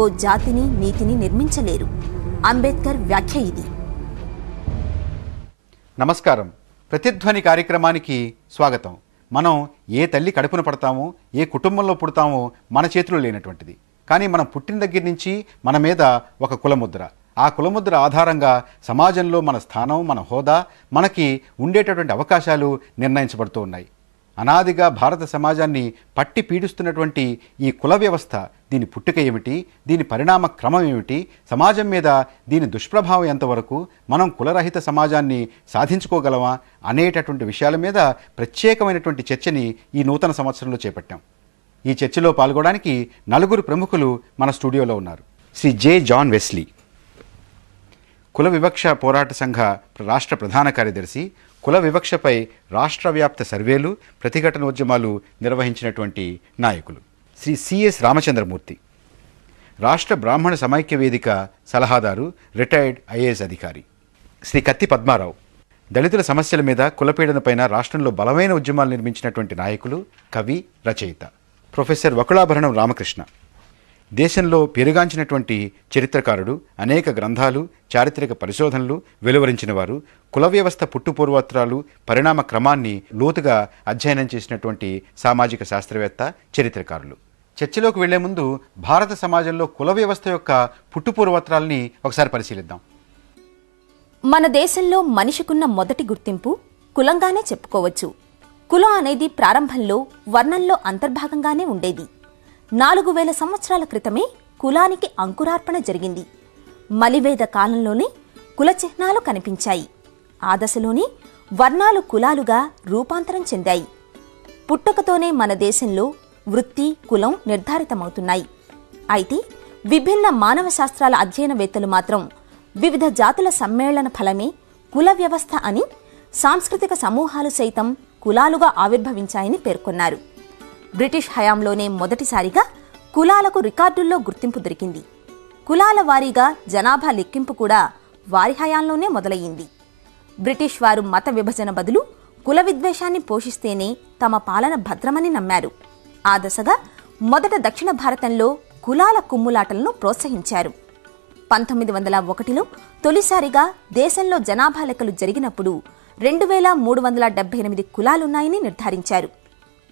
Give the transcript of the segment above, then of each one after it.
ఓ జాతిని నీతిని నిర్మించలేరు. అంబేద్కర్ వ్యాఖ్య ఇది. నమస్కారం. ప్రతిధ్వని కార్యక్రమానికి స్వాగతం. మనం ఏ తల్లి కడుపున పడతామో, ఏ కుటుంబంలో పుడతామో మన చేతిలో లేనటువంటిది. కానీ మనం పుట్టిన దగ్గర నుంచి మన మీద ఒక కులముద్ర, ఆ కులముద్ర ఆధారంగా సమాజంలో మన స్థానం, మన హోదా, మనకి ఉండేటటువంటి అవకాశాలు నిర్ణయించబడుతూ ఉన్నాయి. అనాదిగా భారత సమాజాన్ని పట్టి పీడిస్తున్నటువంటి ఈ కుల వ్యవస్థ, దీని పుట్టుక ఏమిటి, దీని పరిణామ క్రమం ఏమిటి, సమాజం మీద దీని దుష్ప్రభావం ఎంతవరకు, మనం కులరహిత సమాజాన్ని సాధించుకోగలమా అనేటటువంటి విషయాల మీద ప్రత్యేకమైనటువంటి చర్చని ఈ నూతన సంవత్సరంలో చేపట్టాం. ఈ చర్చలో పాల్గొనడానికి 4 ప్రముఖులు మన స్టూడియోలో ఉన్నారు. శ్రీ జె. జాన్ వెస్లీ, కుల వివక్ష పోరాట సంఘ రాష్ట్ర ప్రధాన కార్యదర్శి, కుల వివక్షపై రాష్ట్ర వ్యాప్త సర్వేలు, ప్రతిఘటనోద్యమాలు నిర్వహించినటువంటి నాయకులు. శ్రీ సిఎస్ రామచంద్రమూర్తి, రాష్ట్ర బ్రాహ్మణ సమైక్య వేదిక సలహాదారు, రిటైర్డ్ ఐఏఎస్ అధికారి. శ్రీ కత్తి పద్మారావు, దళితుల సమస్యల మీద, కులపీడనపైన రాష్ట్రంలో బలమైన ఉద్యమాలు నిర్మించినటువంటి నాయకులు, కవి, రచయిత. ప్రొఫెసర్ వకుళాభరణం రామకృష్ణ, దేశంలో పెరుగాంచినటువంటి చరిత్రకారుడు, అనేక గ్రంథాలు, చారిత్రక పరిశోధనలు వెలువరించిన వారు, కుల వ్యవస్థ పుట్టుపూర్వోత్తరాలు, పరిణామ క్రమాన్ని లోతుగా అధ్యయనం చేసినటువంటి సామాజిక శాస్త్రవేత్త, చరిత్రకారులు. చర్చలోకి వెళ్లే ముందు భారత సమాజంలో కుల వ్యవస్థ యొక్క పుట్టుపూర్వోత్తరాల్ని ఒకసారి పరిశీలిద్దాం. మన దేశంలో మనిషికున్న మొదటి గుర్తింపు కులంగానే చెప్పుకోవచ్చు. కులం అనేది ప్రారంభంలో వర్ణంలో అంతర్భాగంగానే ఉండేది. 4000 సంవత్సరాల క్రితమే కులానికి అంకురార్పణ జరిగింది. మలివేద కాలంలోనే కుల చిహ్నాలు కనిపించాయి. ఆ దశలోనే వర్ణాలు కులాలుగా రూపాంతరం చెందాయి. పుట్టుకతోనే మన దేశంలో వృత్తి, కులం నిర్ధారితమవుతున్నాయి. అయితే విభిన్న మానవ శాస్త్రాల అధ్యయనవేత్తలు మాత్రం వివిధ జాతుల సమ్మేళన ఫలమే కుల వ్యవస్థ అని, సాంస్కృతిక సమూహాలు సైతం కులాలుగా ఆవిర్భవించాయని పేర్కొన్నారు. బ్రిటిష్ హయాంలోనే మొదటిసారిగా కులాలకు రికార్డుల్లో గుర్తింపు దొరికింది. కులాల వారీగా జనాభా లెక్కింపు కూడా వారి హయాంలోనే మొదలయ్యింది. బ్రిటిష్ వారు మత విభజన బదులు కుల విద్వేషాన్ని పోషిస్తేనే తమ పాలన భద్రమని నమ్మారు. ఆ దశగా మొదట దక్షిణ భారతంలో కులాల కుమ్ములాటలను ప్రోత్సహించారు. 1901లో తొలిసారిగా దేశంలో జనాభా లెక్కలు జరిగినప్పుడు 2378 కులాలున్నాయని నిర్ధారించారు.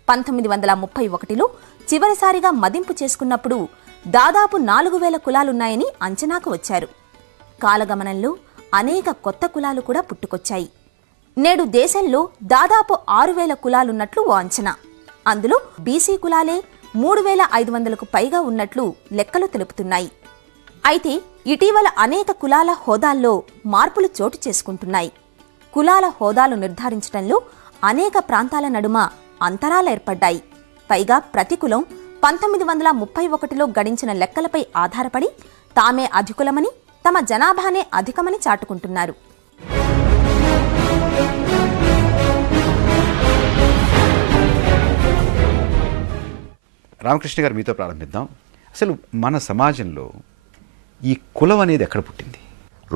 1931లో చివరిసారిగా మదింపు చేసుకున్నప్పుడు దాదాపు 4000 కులాలున్నాయని అంచనాకు వచ్చారు. కాలగమనంలో అనేక కొత్త కులాలు కూడా పుట్టుకొచ్చాయి. నేడు దేశంలో దాదాపు 6000 కులాలున్నట్లు ఓ అంచనా. అందులో బీసీ కులాలే 3500కు పైగా ఉన్నట్లు లెక్కలు తెలుపుతున్నాయి. అయితే ఇటీవల అనేక కులాల హోదాల్లో మార్పులు చోటు చేసుకుంటున్నాయి. కులాల హోదాలు నిర్ధారించడంలో అనేక ప్రాంతాల నడుమ అంతరాలేర్పడ్డాయి. పైగా ప్రతి కులం 1931లో గడించిన లెక్కలపై ఆధారపడి తామే అధికులమని, తమ జనాభానే అధికమని చాటుకుంటున్నారు. రామకృష్ణ గారు, మీతో ప్రారంభిద్దాం. అసలు మన సమాజంలో ఈ కులం అనేది ఎక్కడ పుట్టింది?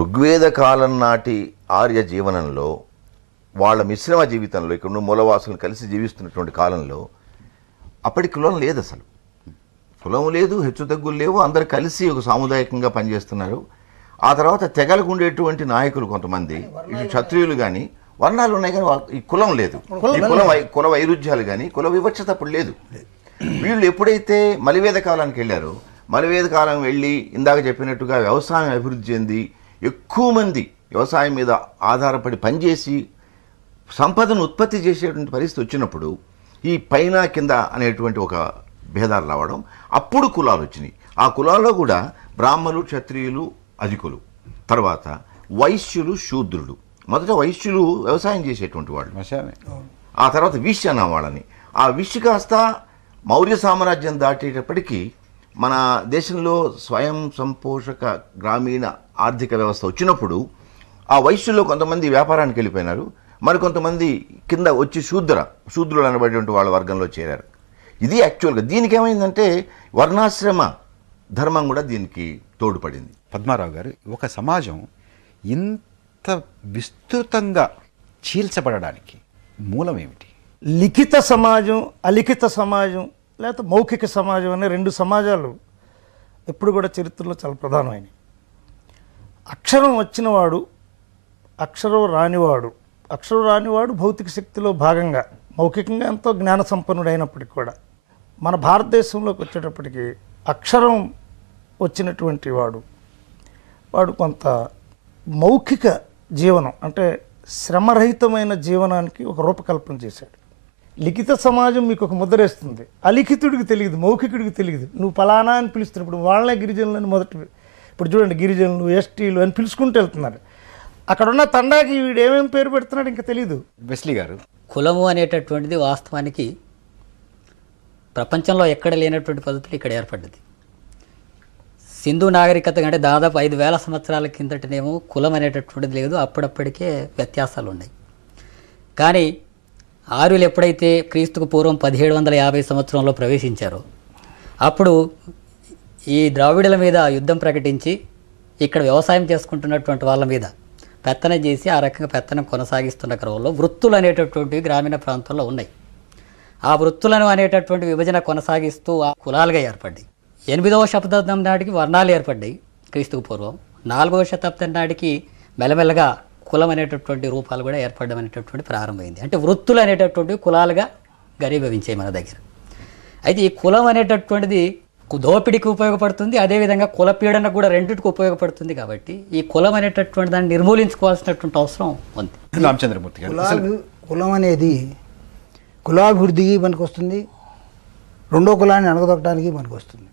ఋగ్వేద కాలం నాటి ఆర్య జీవనంలో, వాళ్ళ మిశ్రమ జీవితంలో, ఇక్కడ మూలవాసులను కలిసి జీవిస్తున్నటువంటి కాలంలో అప్పటి కులం లేదు. అసలు కులం లేదు, హెచ్చుతగ్గులు లేవు, అందరు కలిసి ఒక సాముదాయికంగా పనిచేస్తున్నారు. ఆ తర్వాత తెగలకు ఉండేటువంటి నాయకులు కొంతమంది, ఇటు క్షత్రియులు కానీ, వర్ణాలు ఉన్నాయి కానీ ఈ కులం లేదు. ఈ కుల వైరుధ్యాలు కానీ, కుల వివక్షత అప్పుడు లేదు. వీళ్ళు ఎప్పుడైతే మలివేద కాలానికి వెళ్ళారో, మలివేద కాలం వెళ్ళి ఇందాక చెప్పినట్టుగా వ్యవసాయం అభివృద్ధి చెంది ఎక్కువ మంది వ్యవసాయం మీద ఆధారపడి పనిచేసి సంపదను ఉత్పత్తి చేసేటువంటి పరిస్థితి వచ్చినప్పుడు ఈ పైన కింద అనేటువంటి ఒక భేదాలు రావడం, అప్పుడు కులాలు వచ్చినాయి. ఆ కులాల్లో కూడా బ్రాహ్మణులు, క్షత్రియులు అధికులు, తర్వాత వైశ్యులు, శూద్రులు. మొదట వైశ్యులు వ్యవసాయం చేసేటువంటి వాళ్ళు, ఆ తర్వాత విష్ అన్న వాళ్ళని. ఆ విష్ కాస్త మౌర్య సామ్రాజ్యం దాటేటప్పటికీ మన దేశంలో స్వయం సంపోషక గ్రామీణ ఆర్థిక వ్యవస్థ వచ్చినప్పుడు ఆ వైశ్యుల్లో కొంతమంది వ్యాపారానికి వెళ్ళిపోయినారు, మరికొంతమంది కింద వచ్చి శూద్రులు అనబడేటువంటి వాళ్ళ వర్గంలో చేరారు. ఇది యాక్చువల్గా దీనికి ఏమైందంటే వర్ణాశ్రమ ధర్మం కూడా దీనికి తోడ్పడింది. పద్మారావు గారు, ఒక సమాజం ఇంత విస్తృతంగా చీల్చబడడానికి మూలం ఏమిటి? లిఖిత సమాజం, అలిఖిత సమాజం, లేకపోతే మౌఖిక సమాజం అనే రెండు సమాజాలు ఎప్పుడు కూడా చరిత్రలో చాలా ప్రధానమైనవి. అక్షరం వచ్చినవాడు, అక్షరం రానివాడు భౌతిక శక్తిలో భాగంగా మౌఖికంగా ఎంతో జ్ఞాన సంపన్నుడైనప్పటికీ కూడా మన భారతదేశంలోకి వచ్చేటప్పటికి అక్షరం వచ్చినటువంటి వాడు కొంత మౌఖిక జీవనం అంటే శ్రమరహితమైన జీవనానికి ఒక రూపకల్పన చేశాడు. లిఖిత సమాజం మీకు ఒక ముద్రేస్తుంది, అలిఖితుడికి తెలియదు, మౌఖికుడికి తెలియదు. నువ్వు ఫలానా అని పిలుస్తున్నప్పుడు వాళ్ళే గిరిజనులని ఇప్పుడు చూడండి, గిరిజనులు, ఎస్టీలు అని పిలుచుకుంటూ వెళ్తున్నారు. అక్కడ ఉన్న తండాకి వీడు ఏమేమి పేరు పెడుతున్నాడు ఇంకా తెలియదు. వెస్లీ గారు, కులము అనేటటువంటిది వాస్తవానికి ప్రపంచంలో ఎక్కడ లేనటువంటి పద్ధతులు ఇక్కడ ఏర్పడ్డది. సింధు నాగరికత అంటే దాదాపు 5,000 సంవత్సరాల కిందటనేమో కులం అనేటటువంటిది లేదు, అప్పుడప్పటికే వ్యత్యాసాలు ఉన్నాయి. కానీ ఆర్యులు ఎప్పుడైతే క్రీస్తుకు పూర్వం 1750 సంవత్సరంలో ప్రవేశించారో అప్పుడు ఈ ద్రావిడుల మీద యుద్ధం ప్రకటించి ఇక్కడ వ్యవసాయం చేసుకుంటున్నటువంటి వాళ్ళ మీద పెత్తనం చేసి ఆ రకంగా పెత్తనం కొనసాగిస్తున్న క్రమంలో వృత్తులు అనేటటువంటివి గ్రామీణ ప్రాంతాల్లో ఉన్నాయి. ఆ వృత్తులను అనేటటువంటి విభజన కొనసాగిస్తూ ఆ కులాలుగా ఏర్పడ్డాయి. 8వ శతాబ్దం నాటికి వర్ణాలు ఏర్పడ్డాయి క్రీస్తుకు పూర్వం. 4వ శతాబ్దం నాటికి మెల్లమెల్లగా కులం అనేటటువంటి రూపాలు కూడా ఏర్పడడం అనేటటువంటి ప్రారంభమైంది. అంటే వృత్తులు అనేటటువంటివి కులాలుగా గరీభవించాయి మన దగ్గర. అయితే ఈ కులం అనేటటువంటిది దోపిడీకి ఉపయోగపడుతుంది, అదేవిధంగా కులపీడన కూడా రెండింటికి ఉపయోగపడుతుంది. కాబట్టి ఈ కులం అనేటటువంటి దాన్ని నిర్మూలించుకోవాల్సినటువంటి అవసరం ఉంది. రామచంద్రమూర్తి గారు, కులం అనేది కులాభివృద్ధికి పనికొస్తుంది, రెండో కులాన్ని అణగదొక్కడానికి పనికొస్తుంది.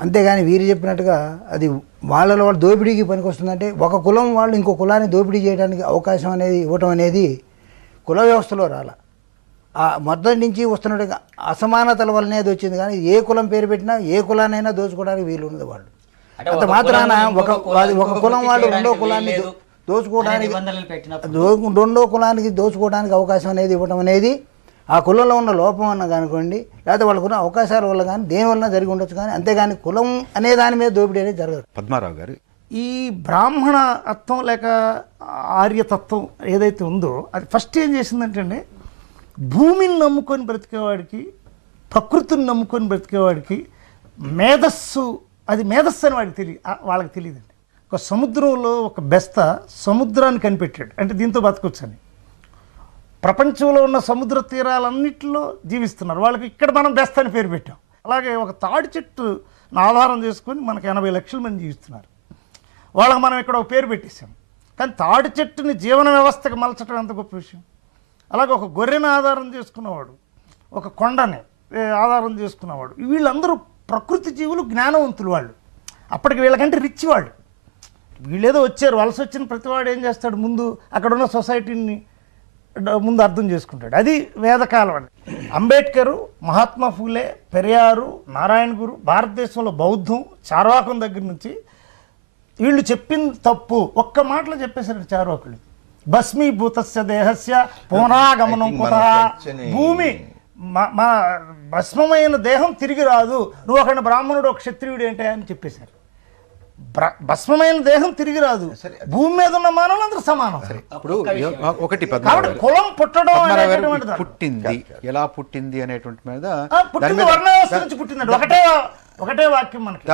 అంతేగాని వీరు చెప్పినట్టుగా అది వాళ్ళ దోపిడీకి పనికొస్తుందంటే ఒక కులం వాళ్ళు ఇంకో కులాన్ని దోపిడీ చేయడానికి అవకాశం అనేది ఇవ్వటం అనేది కుల వ్యవస్థలో రాల. మొదటి నుంచి వస్తున్నట్టుగా అసమానతల వల్లనే అది వచ్చింది. కానీ ఏ కులం పేరు పెట్టినా ఏ కులాన్నైనా దోచుకోవడానికి వీలు ఉన్నది. వాళ్ళు అంత మాత్రాన ఒక కులం వాళ్ళు రెండో కులాన్ని దోచుకోవడానికి అవకాశం అనేది ఇవ్వడం అనేది ఆ కులంలో ఉన్న లోపం అన్న కానివ్వండి, లేకపోతే వాళ్ళకున్న అవకాశాల వల్ల కానీ దేని వల్ల జరిగి ఉండొచ్చు. కానీ అంతేగాని కులం అనే దాని మీద దోపిడీ అనేది జరగదు. పద్మారావు గారు, ఈ బ్రాహ్మణ తత్వం లేక ఆర్యతత్వం ఏదైతే ఉందో అది ఫస్ట్ ఏం చేసిందంటే భూమిని నమ్ముకొని బ్రతికేవాడికి, ప్రకృతిని నమ్ముకొని బ్రతికేవాడికి మేధస్సు, అది మేధస్సు అని వాళ్ళకి తెలియదండి. ఒక సముద్రంలో ఒక బెస్త సముద్రాన్ని కనిపెట్టాడు అంటే దీంతో బతకొచ్చని. ప్రపంచంలో ఉన్న సముద్ర తీరాలన్నింటిలో జీవిస్తున్నారు. వాళ్ళకి ఇక్కడ మనం బెస్త అని పేరు పెట్టాం. అలాగే ఒక తాడి చెట్టు ఆధారం చేసుకొని మనకు 80 లక్షల మంది జీవిస్తున్నారు. వాళ్ళకి మనం ఇక్కడ ఒక పేరు పెట్టేసాం. కానీ తాడి చెట్టుని జీవన వ్యవస్థకు మలచడం ఎంత గొప్ప విషయం. అలాగే ఒక గొర్రెని ఆధారం చేసుకున్నవాడు, ఒక కొండని ఆధారం చేసుకున్నవాడు, వీళ్ళందరూ ప్రకృతి జీవులు, జ్ఞానవంతులు. వాళ్ళు అప్పటికి వీళ్ళకంటే రిచ్ వాళ్ళు. వీళ్ళేదో వచ్చారు, వలస వచ్చిన ప్రతివాడు ఏం చేస్తాడు, ముందు అక్కడున్న సొసైటీని ముందు అర్థం చేసుకుంటాడు. అది వేదకాలం అండి. అంబేద్కరు, మహాత్మా ఫూలే, పెరియారు, నారాయణ గురు, భారతదేశంలో బౌద్ధం, చార్వాకం దగ్గర నుంచి వీళ్ళు చెప్పింది తప్పు ఒక్క మాటలో చెప్పేశారు చార్వాకులు. భస్మీభూతస్య దేహస్య పునరాగమనం కుతః. భూమి భస్మమైన దేహం తిరిగి రాదు. నువ్వు ఒక బ్రాహ్మణుడు, ఒక క్షత్రియుడు ఏంటి అని చెప్పేశారు. భస్మమైన దేహం తిరిగి రాదు. భూమి మీద ఉన్న మానవులందరూ సమానం. అప్పుడు ఒకటి కులం పుట్టడం పుట్టింది, ఎలా పుట్టింది అనేటువంటి మీద పుట్టింది వర్ణ వ్యవస్థ నుంచి పుట్టిందండి. ఒకటే వాక్యం మనకి.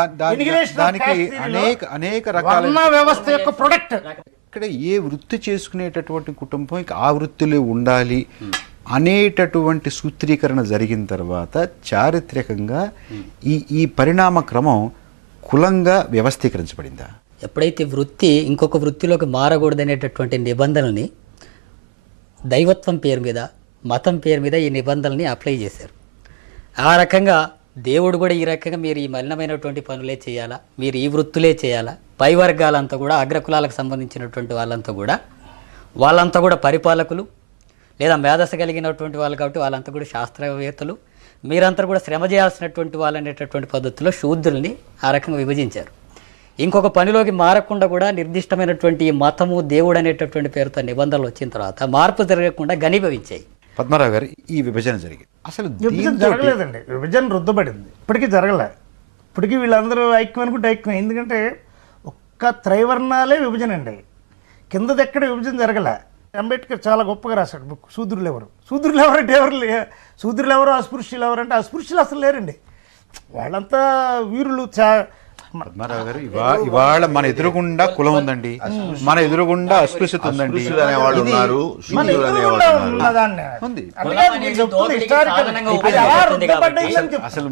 దానికి అనేక రకాల వర్ణ వ్యవస్థ యొక్క ప్రొడక్ట్. ఇక్కడ ఏ వృత్తి చేసుకునేటటువంటి కుటుంబం ఇంకా ఆ వృత్తిలో ఉండాలి అనేటటువంటి సూత్రీకరణ జరిగిన తర్వాత చారిత్రకంగా ఈ పరిణామ క్రమం కులంగా వ్యవస్థీకరించబడిందా? ఎప్పుడైతే వృత్తి ఇంకొక వృత్తిలోకి మారకూడదనేటటువంటి నిబంధనల్ని దైవత్వం పేరు మీద, మతం పేరు మీద ఈ నిబంధనల్ని అప్లై చేశారు. ఆ రకంగా దేవుడు కూడా ఈ రకంగా మీరు ఈ మలినమైనటువంటి పనులే చేయాలా, మీరు ఈ వృత్తులే చేయాలా. పై వర్గాలంతా కూడా, అగ్రకులాలకు సంబంధించినటువంటి వాళ్ళంతా కూడా పరిపాలకులు లేదా మేధస్సు కలిగినటువంటి వాళ్ళు. కాబట్టి వాళ్ళంతా కూడా శాస్త్రవేత్తలు. మీరంతా కూడా శ్రమ చేయాల్సినటువంటి వాళ్ళు అనేటటువంటి పద్ధతిలో శూద్రుల్ని ఆ రకంగా విభజించారు. ఇంకొక పనిలోకి మారకుండా కూడా నిర్దిష్టమైనటువంటి మతము, దేవుడు అనేటటువంటి పేరుతో నిబంధనలు వచ్చిన తర్వాత మార్పు జరగకుండా ఘనీభవించాయి. పద్మారావు గారు, ఈ విభజన జరిగింది, అసలు విభజన జరగలేదండి. విభజన రుద్దబడింది, ఇప్పటికీ జరగలే. ఇప్పటికీ వీళ్ళందరూ ఐక్యం అనుకుంటే ఐక్యం. ఎందుకంటే ఒక్క త్రైవర్ణాలే విభజన అండి, కిందది ఎక్కడ విభజన జరగలే. అంబేద్కర్ చాలా గొప్పగా రాశాడు బుక్ శూద్రులు ఎవరు. శూద్రులు ఎవరంటే శూద్రులు ఎవరు, అస్పృశ్యులు ఎవరంటే అస్పృశ్యులు అసలు లేరండి. వాళ్ళంతా వీరులు. పద్మారావు గారు ఇవాళ మన ఎదురుగుండా కులం ఉందండి, మన ఎదురుగుండా అస్పృశ్యత ఉందండి, అస్పృశ్యులు అనేవాళ్ళు ఉన్నారు, మన శూద్రులు ఎదురుగుండా అనేవాళ్ళు ఉన్నారు. ఉన్నదాన్ని ఉంది. అందుకే నేను చెప్తుంది historical. అది అలా రుద్దపడ్డదని చెప్తున్నా. అసలు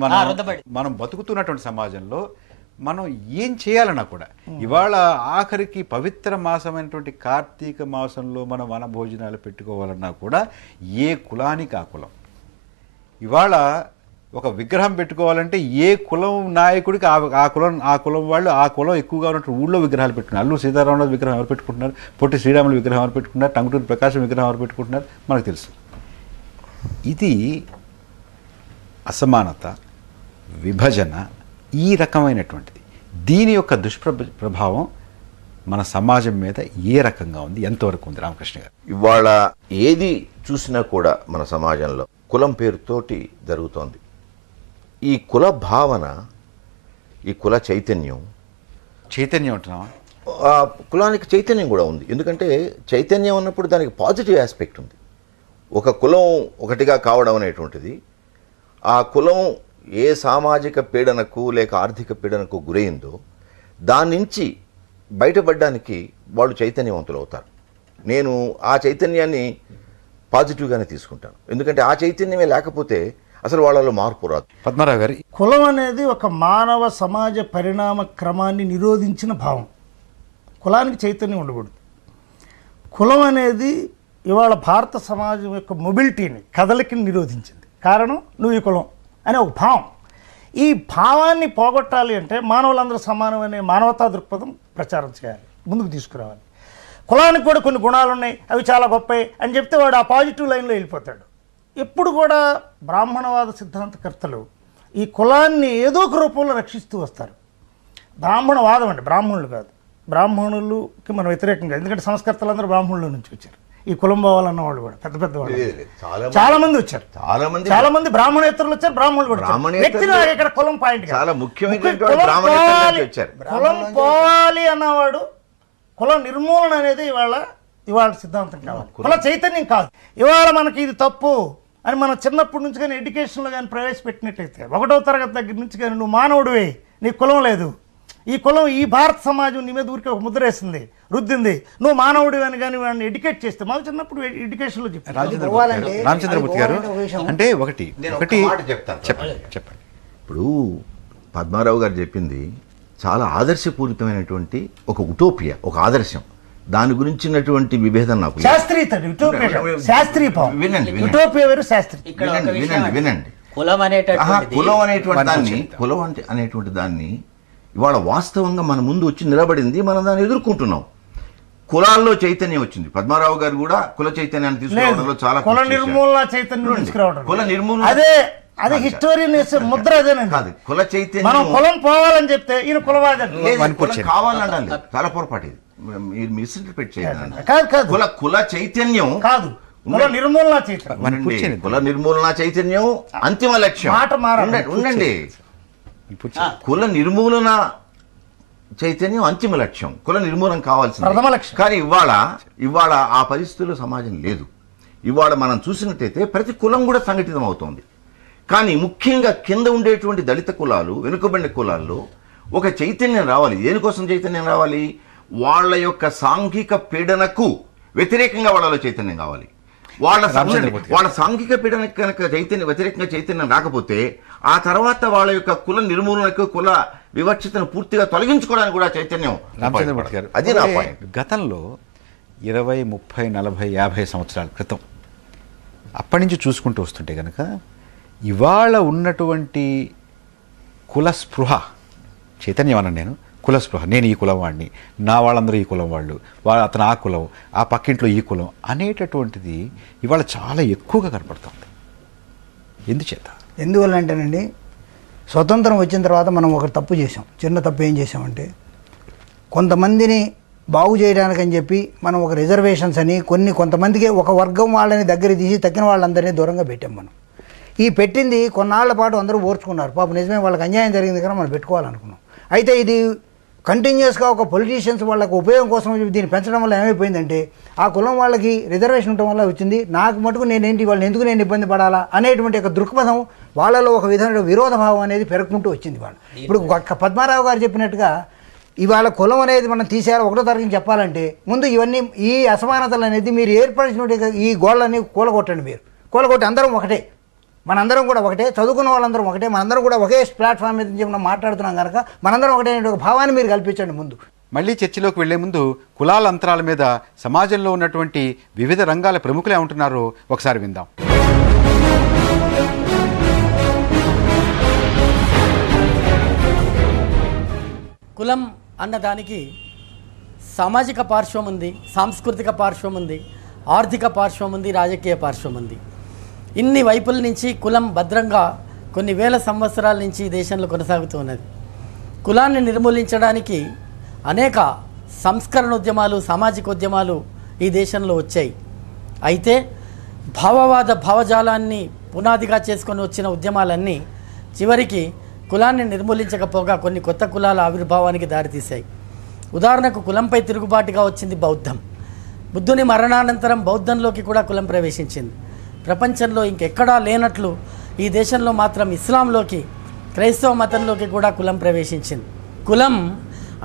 మనం బతుకుతున్నటువంటి సమాజంలో మనం ఏం చేయాలన్నా కూడా ఇవాళ ఆఖరికి పవిత్ర మాసమైనటువంటి కార్తీక మాసంలో మనం వన భోజనాలు పెట్టుకోవాలన్నా కూడా ఏ కులానికి ఆ కులం. ఇవాళ ఒక విగ్రహం పెట్టుకోవాలంటే ఏ కులం నాయకుడికి ఆ కులం వాళ్ళు ఆ కులం ఎక్కువగా ఉన్నట్టు ఊళ్ళో విగ్రహాలు పెట్టుకున్నారు. అల్లూరు సీతారామరాజు విగ్రహం ఎవరు పెట్టుకుంటున్నారు, పొట్టి శ్రీరాములు విగ్రహం ఎవరు పెట్టుకుంటున్నారు, టంగుటూరి ప్రకాశం విగ్రహం ఎవరు పెట్టుకుంటున్నారు మనకు తెలుసు. ఇది అసమానత, విభజన, ఈ రకమైనటువంటిది. దీని యొక్క దుష్ప్రభావం మన సమాజం మీద ఏ రకంగా ఉంది, ఎంతవరకు ఉంది రామకృష్ణ గారు? ఇవాళ ఏది చూసినా కూడా మన సమాజంలో కులం పేరుతోటి జరుగుతోంది. ఈ కుల భావన, ఈ కుల చైతన్యం అంటున్నావా? ఆ కులానికి చైతన్యం కూడా ఉంది. ఎందుకంటే చైతన్యం ఉన్నప్పుడు దానికి పాజిటివ్ ఆస్పెక్ట్ ఉంది. ఒక కులం ఒకటిగా కావడం అనేటువంటిది, ఆ కులం ఏ సామాజిక పీడనకు లేక ఆర్థిక పీడనకు గురైందో దాని నుంచి బయటపడడానికి వాళ్ళు చైతన్యవంతులు అవుతారు. నేను ఆ చైతన్యాన్ని పాజిటివ్గానే తీసుకుంటాను. ఎందుకంటే ఆ చైతన్యమే లేకపోతే అసలు వాళ్ళలో మార్పు రాదు. పద్మారావు గారు, కులం అనేది ఒక మానవ సమాజ పరిణామ క్రమాన్ని నిరోధించిన భావం. కులానికి చైతన్యం ఉండకూడదు. కులం అనేది ఇవాళ భారత సమాజం యొక్క మొబిలిటీని, కదలికని నిరోధించింది. కారణం నువ్వు ఈ కులం అనే ఒక భావం. ఈ భావాన్ని పోగొట్టాలి అంటే మానవులందరూ సమానం అనే మానవతా దృక్పథం ప్రచారం చేయాలి, ముందుకు తీసుకురావాలి. కులానికి కూడా కొన్ని గుణాలు ఉన్నాయి, అవి చాలా గొప్పవి అని చెప్తే వాడు ఆ పాజిటివ్ లైన్లో వెళ్ళిపోతాడు. ఎప్పుడు కూడా బ్రాహ్మణవాద సిద్ధాంతకర్తలు ఈ కులాన్ని ఏదో ఒక రూపంలో రక్షిస్తూ వస్తారు. బ్రాహ్మణవాదం అండి, బ్రాహ్మణులు కాదు. బ్రాహ్మణులకి మనం వ్యతిరేకంగా, ఎందుకంటే సంస్కర్తలందరూ బ్రాహ్మణుల నుంచి వచ్చారు. ఈ కులం పోవాలన్న వాళ్ళు కూడా పెద్ద పెద్ద వాళ్ళు చాలా మంది వచ్చారు. చాలా మంది బ్రాహ్మణేతరులు వచ్చారు, బ్రాహ్మణులు కూడా వ్యక్తిలో ఇక్కడ కులం పాయింట్. చాలా ముఖ్యమైన కులం పోవాలి అన్నవాడు కులం నిర్మూలన అనేది ఇవాళ సిద్ధాంతం కావాలి, కుల చైతన్యం కాదు. ఇవాళ మనకి ఇది తప్పు అని మనం చిన్నప్పటి నుంచి కానీ ఎడ్యుకేషన్లో కానీ ప్రవేశపెట్టినట్టయితే 1వ తరగతి దగ్గర నుంచి కానీ నువ్వు మానవుడివే, నీ కులం లేదు, ఈ కులం ఈ భారత సమాజం నీ మీద ఊరికి ఒక ముద్ర వేసింది, రుద్దింది, నువ్వు మానవుడివి అని కానీ వాడిని ఎడ్యుకేట్ చేస్తే మాకు చిన్నప్పుడు ఎడ్యుకేషన్లో చెప్పారు. రామచంద్రమూర్తి గారు అంటే ఒకటి చెప్పండి. ఇప్పుడు పద్మారావు గారు చెప్పింది చాలా ఆదర్శపూరితమైనటువంటి ఒక ఉటోపియా, ఒక ఆదర్శం. దాని గురించినటువంటి విభేదం నాకు వినండి. కులం అనేటువంటి దాన్ని ఇవాళ వాస్తవంగా మన ముందు వచ్చి నిలబడింది, మనం దాన్ని ఎదుర్కొంటున్నాం. కులాల్లో చైతన్యం వచ్చింది. పద్మారావు గారు కూడా కుల చైతన్యాన్ని తీసుకురావడంలో చాలా కుల నిర్మూలన చైతన్యం తీసుకురావడం, కుల నిర్మూలన అదే హిస్టోరియన్ ముద్ర అదేనండి. కాదు, కుల చైతన్యం. మనం కులం పోవాలని చెప్తే ఈయన కులవాది కావాలండి, చాలా పొరపాటు ఇది. మీరు మిస్ఇంటర్ప్రిట్ చేయాలి. కాదు, కుల చైతన్యం కాదు, కుల నిర్మూలన చైతన్యం. కుల నిర్మూలన చైతన్యం అంతిమ లక్ష్యం. ఉండండి, కుల నిర్మూలన చైతన్యం అంతిమ లక్ష్యం, కుల నిర్మూలన కావాల్సింది. కానీ ఇవాళ ఆ పరిస్థితుల్లో సమాజం లేదు. ఇవాళ మనం చూసినట్టయితే ప్రతి కులం కూడా సంఘటితం అవుతోంది. కానీ ముఖ్యంగా కింద ఉండేటువంటి దళిత కులాలు, వెనుకబడిన కులాల్లో ఒక చైతన్యం రావాలి. దేనికోసం చైతన్యం రావాలి? వాళ్ళ యొక్క సాంఘిక పీడనకు వ్యతిరేకంగా వాళ్ళలో చైతన్యం కావాలి. వాళ్ళ సాంఘిక పీడనకు కనుక వ్యతిరేకంగా చైతన్యం రాకపోతే ఆ తర్వాత వాళ్ళ యొక్క కుల నిర్మూలనకు, కుల వివక్షతను పూర్తిగా తొలగించుకోవడానికి కూడా చైతన్యం. అది నా పాయింట్. గతంలో 20, 30, 40, 50 సంవత్సరాల క్రితం అప్పటి నుంచి చూసుకుంటూ వస్తుంటే కనుక ఇవాళ ఉన్నటువంటి కుల స్పృహ, చైతన్యం అన్నాను నేను, కుల స్పృహ, నేను ఈ కులం వాడిని, నా వాళ్ళందరూ ఈ కులం వాళ్ళు, అతను ఆ కులం, ఆ పక్కింట్లో ఈ కులం అనేటటువంటిది ఇవాళ చాలా ఎక్కువగా కనపడుతుంది. ఎందువల్ల అంటేనండి, స్వతంత్రం వచ్చిన తర్వాత మనం ఒక తప్పు చేసాం. చిన్న తప్పు ఏం చేసామంటే, కొంతమందిని బాగు చేయడానికని చెప్పి మనం ఒక రిజర్వేషన్స్ అని కొంతమందికి ఒక వర్గం వాళ్ళని దగ్గర తీసి తక్కిన వాళ్ళందరినీ దూరంగా పెట్టాం. మనం ఈ పెట్టింది కొన్నాళ్ల పాటు అందరూ ఓర్చుకున్నారు. పాపం నిజమే వాళ్ళకి అన్యాయం జరిగింది కదా మనం పెట్టుకోవాలనుకున్నాం. అయితే ఇది కంటిన్యూస్గా ఒక పొలిటీషియన్స్ వాళ్ళకు ఉపయోగం కోసం దీన్ని పెంచడం వల్ల ఏమైపోయిందంటే, ఆ కులం వాళ్ళకి రిజర్వేషన్ ఉండటం వల్ల వచ్చింది, నాకు మటుకు నేనేంటి వాళ్ళని ఎందుకు నేను ఇబ్బంది పడాలా అనేటువంటి ఒక దృక్పథం వాళ్ళలో ఒక విధమైన విరోధ భావం అనేది పెరుగుకుంటూ వచ్చింది వాళ్ళు. ఇప్పుడు పద్మారావు గారు చెప్పినట్టుగా ఇవాళ కులం అనేది మనం తీసేయాలి, ఒకటో తరగతి చెప్పాలంటే ముందు ఇవన్నీ ఈ అసమానతలు అనేది మీరు ఏర్పరిచినట్టు ఈ గోళ్ళని కూలగొట్టండి. మీరు కూలగొట్టి అందరం ఒకటే, మనందరం కూడా ఒకటే, చదువుకున్న వాళ్ళందరం ఒకటే, మనందరం కూడా ఒకే ప్లాట్ఫామ్ మీద నుంచి మనం మాట్లాడుతున్నాం కనుక మనందరం ఒకటే అనే ఒక భావాన్ని మీరు కల్పించండి ముందు. మళ్ళీ చర్చలోకి వెళ్లే ముందు కులాల అంతరాల మీద సమాజంలో ఉన్నటువంటి వివిధ రంగాల ప్రముఖులు ఏమంటున్నారో ఒకసారి విందాం. కులం అన్నదానికి సామాజిక పార్శ్వం ఉంది, సాంస్కృతిక పార్శ్వం ఉంది, ఆర్థిక పార్శ్వం ఉంది, రాజకీయ పార్శ్వం ఉంది. ఇన్ని వైపుల నుంచి కులం భద్రంగా కొన్ని వేల సంవత్సరాల నుంచి ఈ దేశంలో కొనసాగుతూ ఉన్నది. కులాన్ని నిర్మూలించడానికి అనేక సంస్కరణ ఉద్యమాలు, సామాజిక ఉద్యమాలు ఈ దేశంలో వచ్చాయి. అయితే భావవాద భావజాలాన్ని పునాదిగా చేసుకొని వచ్చిన ఉద్యమాలన్నీ చివరికి కులాన్ని నిర్మూలించకపోగా కొన్ని కొత్త కులాల ఆవిర్భావానికి దారితీశాయి. ఉదాహరణకు కులంపై తిరుగుబాటుగా వచ్చింది బౌద్ధం. బుద్ధుని మరణానంతరం బౌద్ధంలోకి కూడా కులం ప్రవేశించింది. ప్రపంచంలో ఇంకెక్కడా లేనట్లు ఈ దేశంలో మాత్రం ఇస్లాంలోకి, క్రైస్తవ మతంలోకి కూడా కులం ప్రవేశించింది. కులం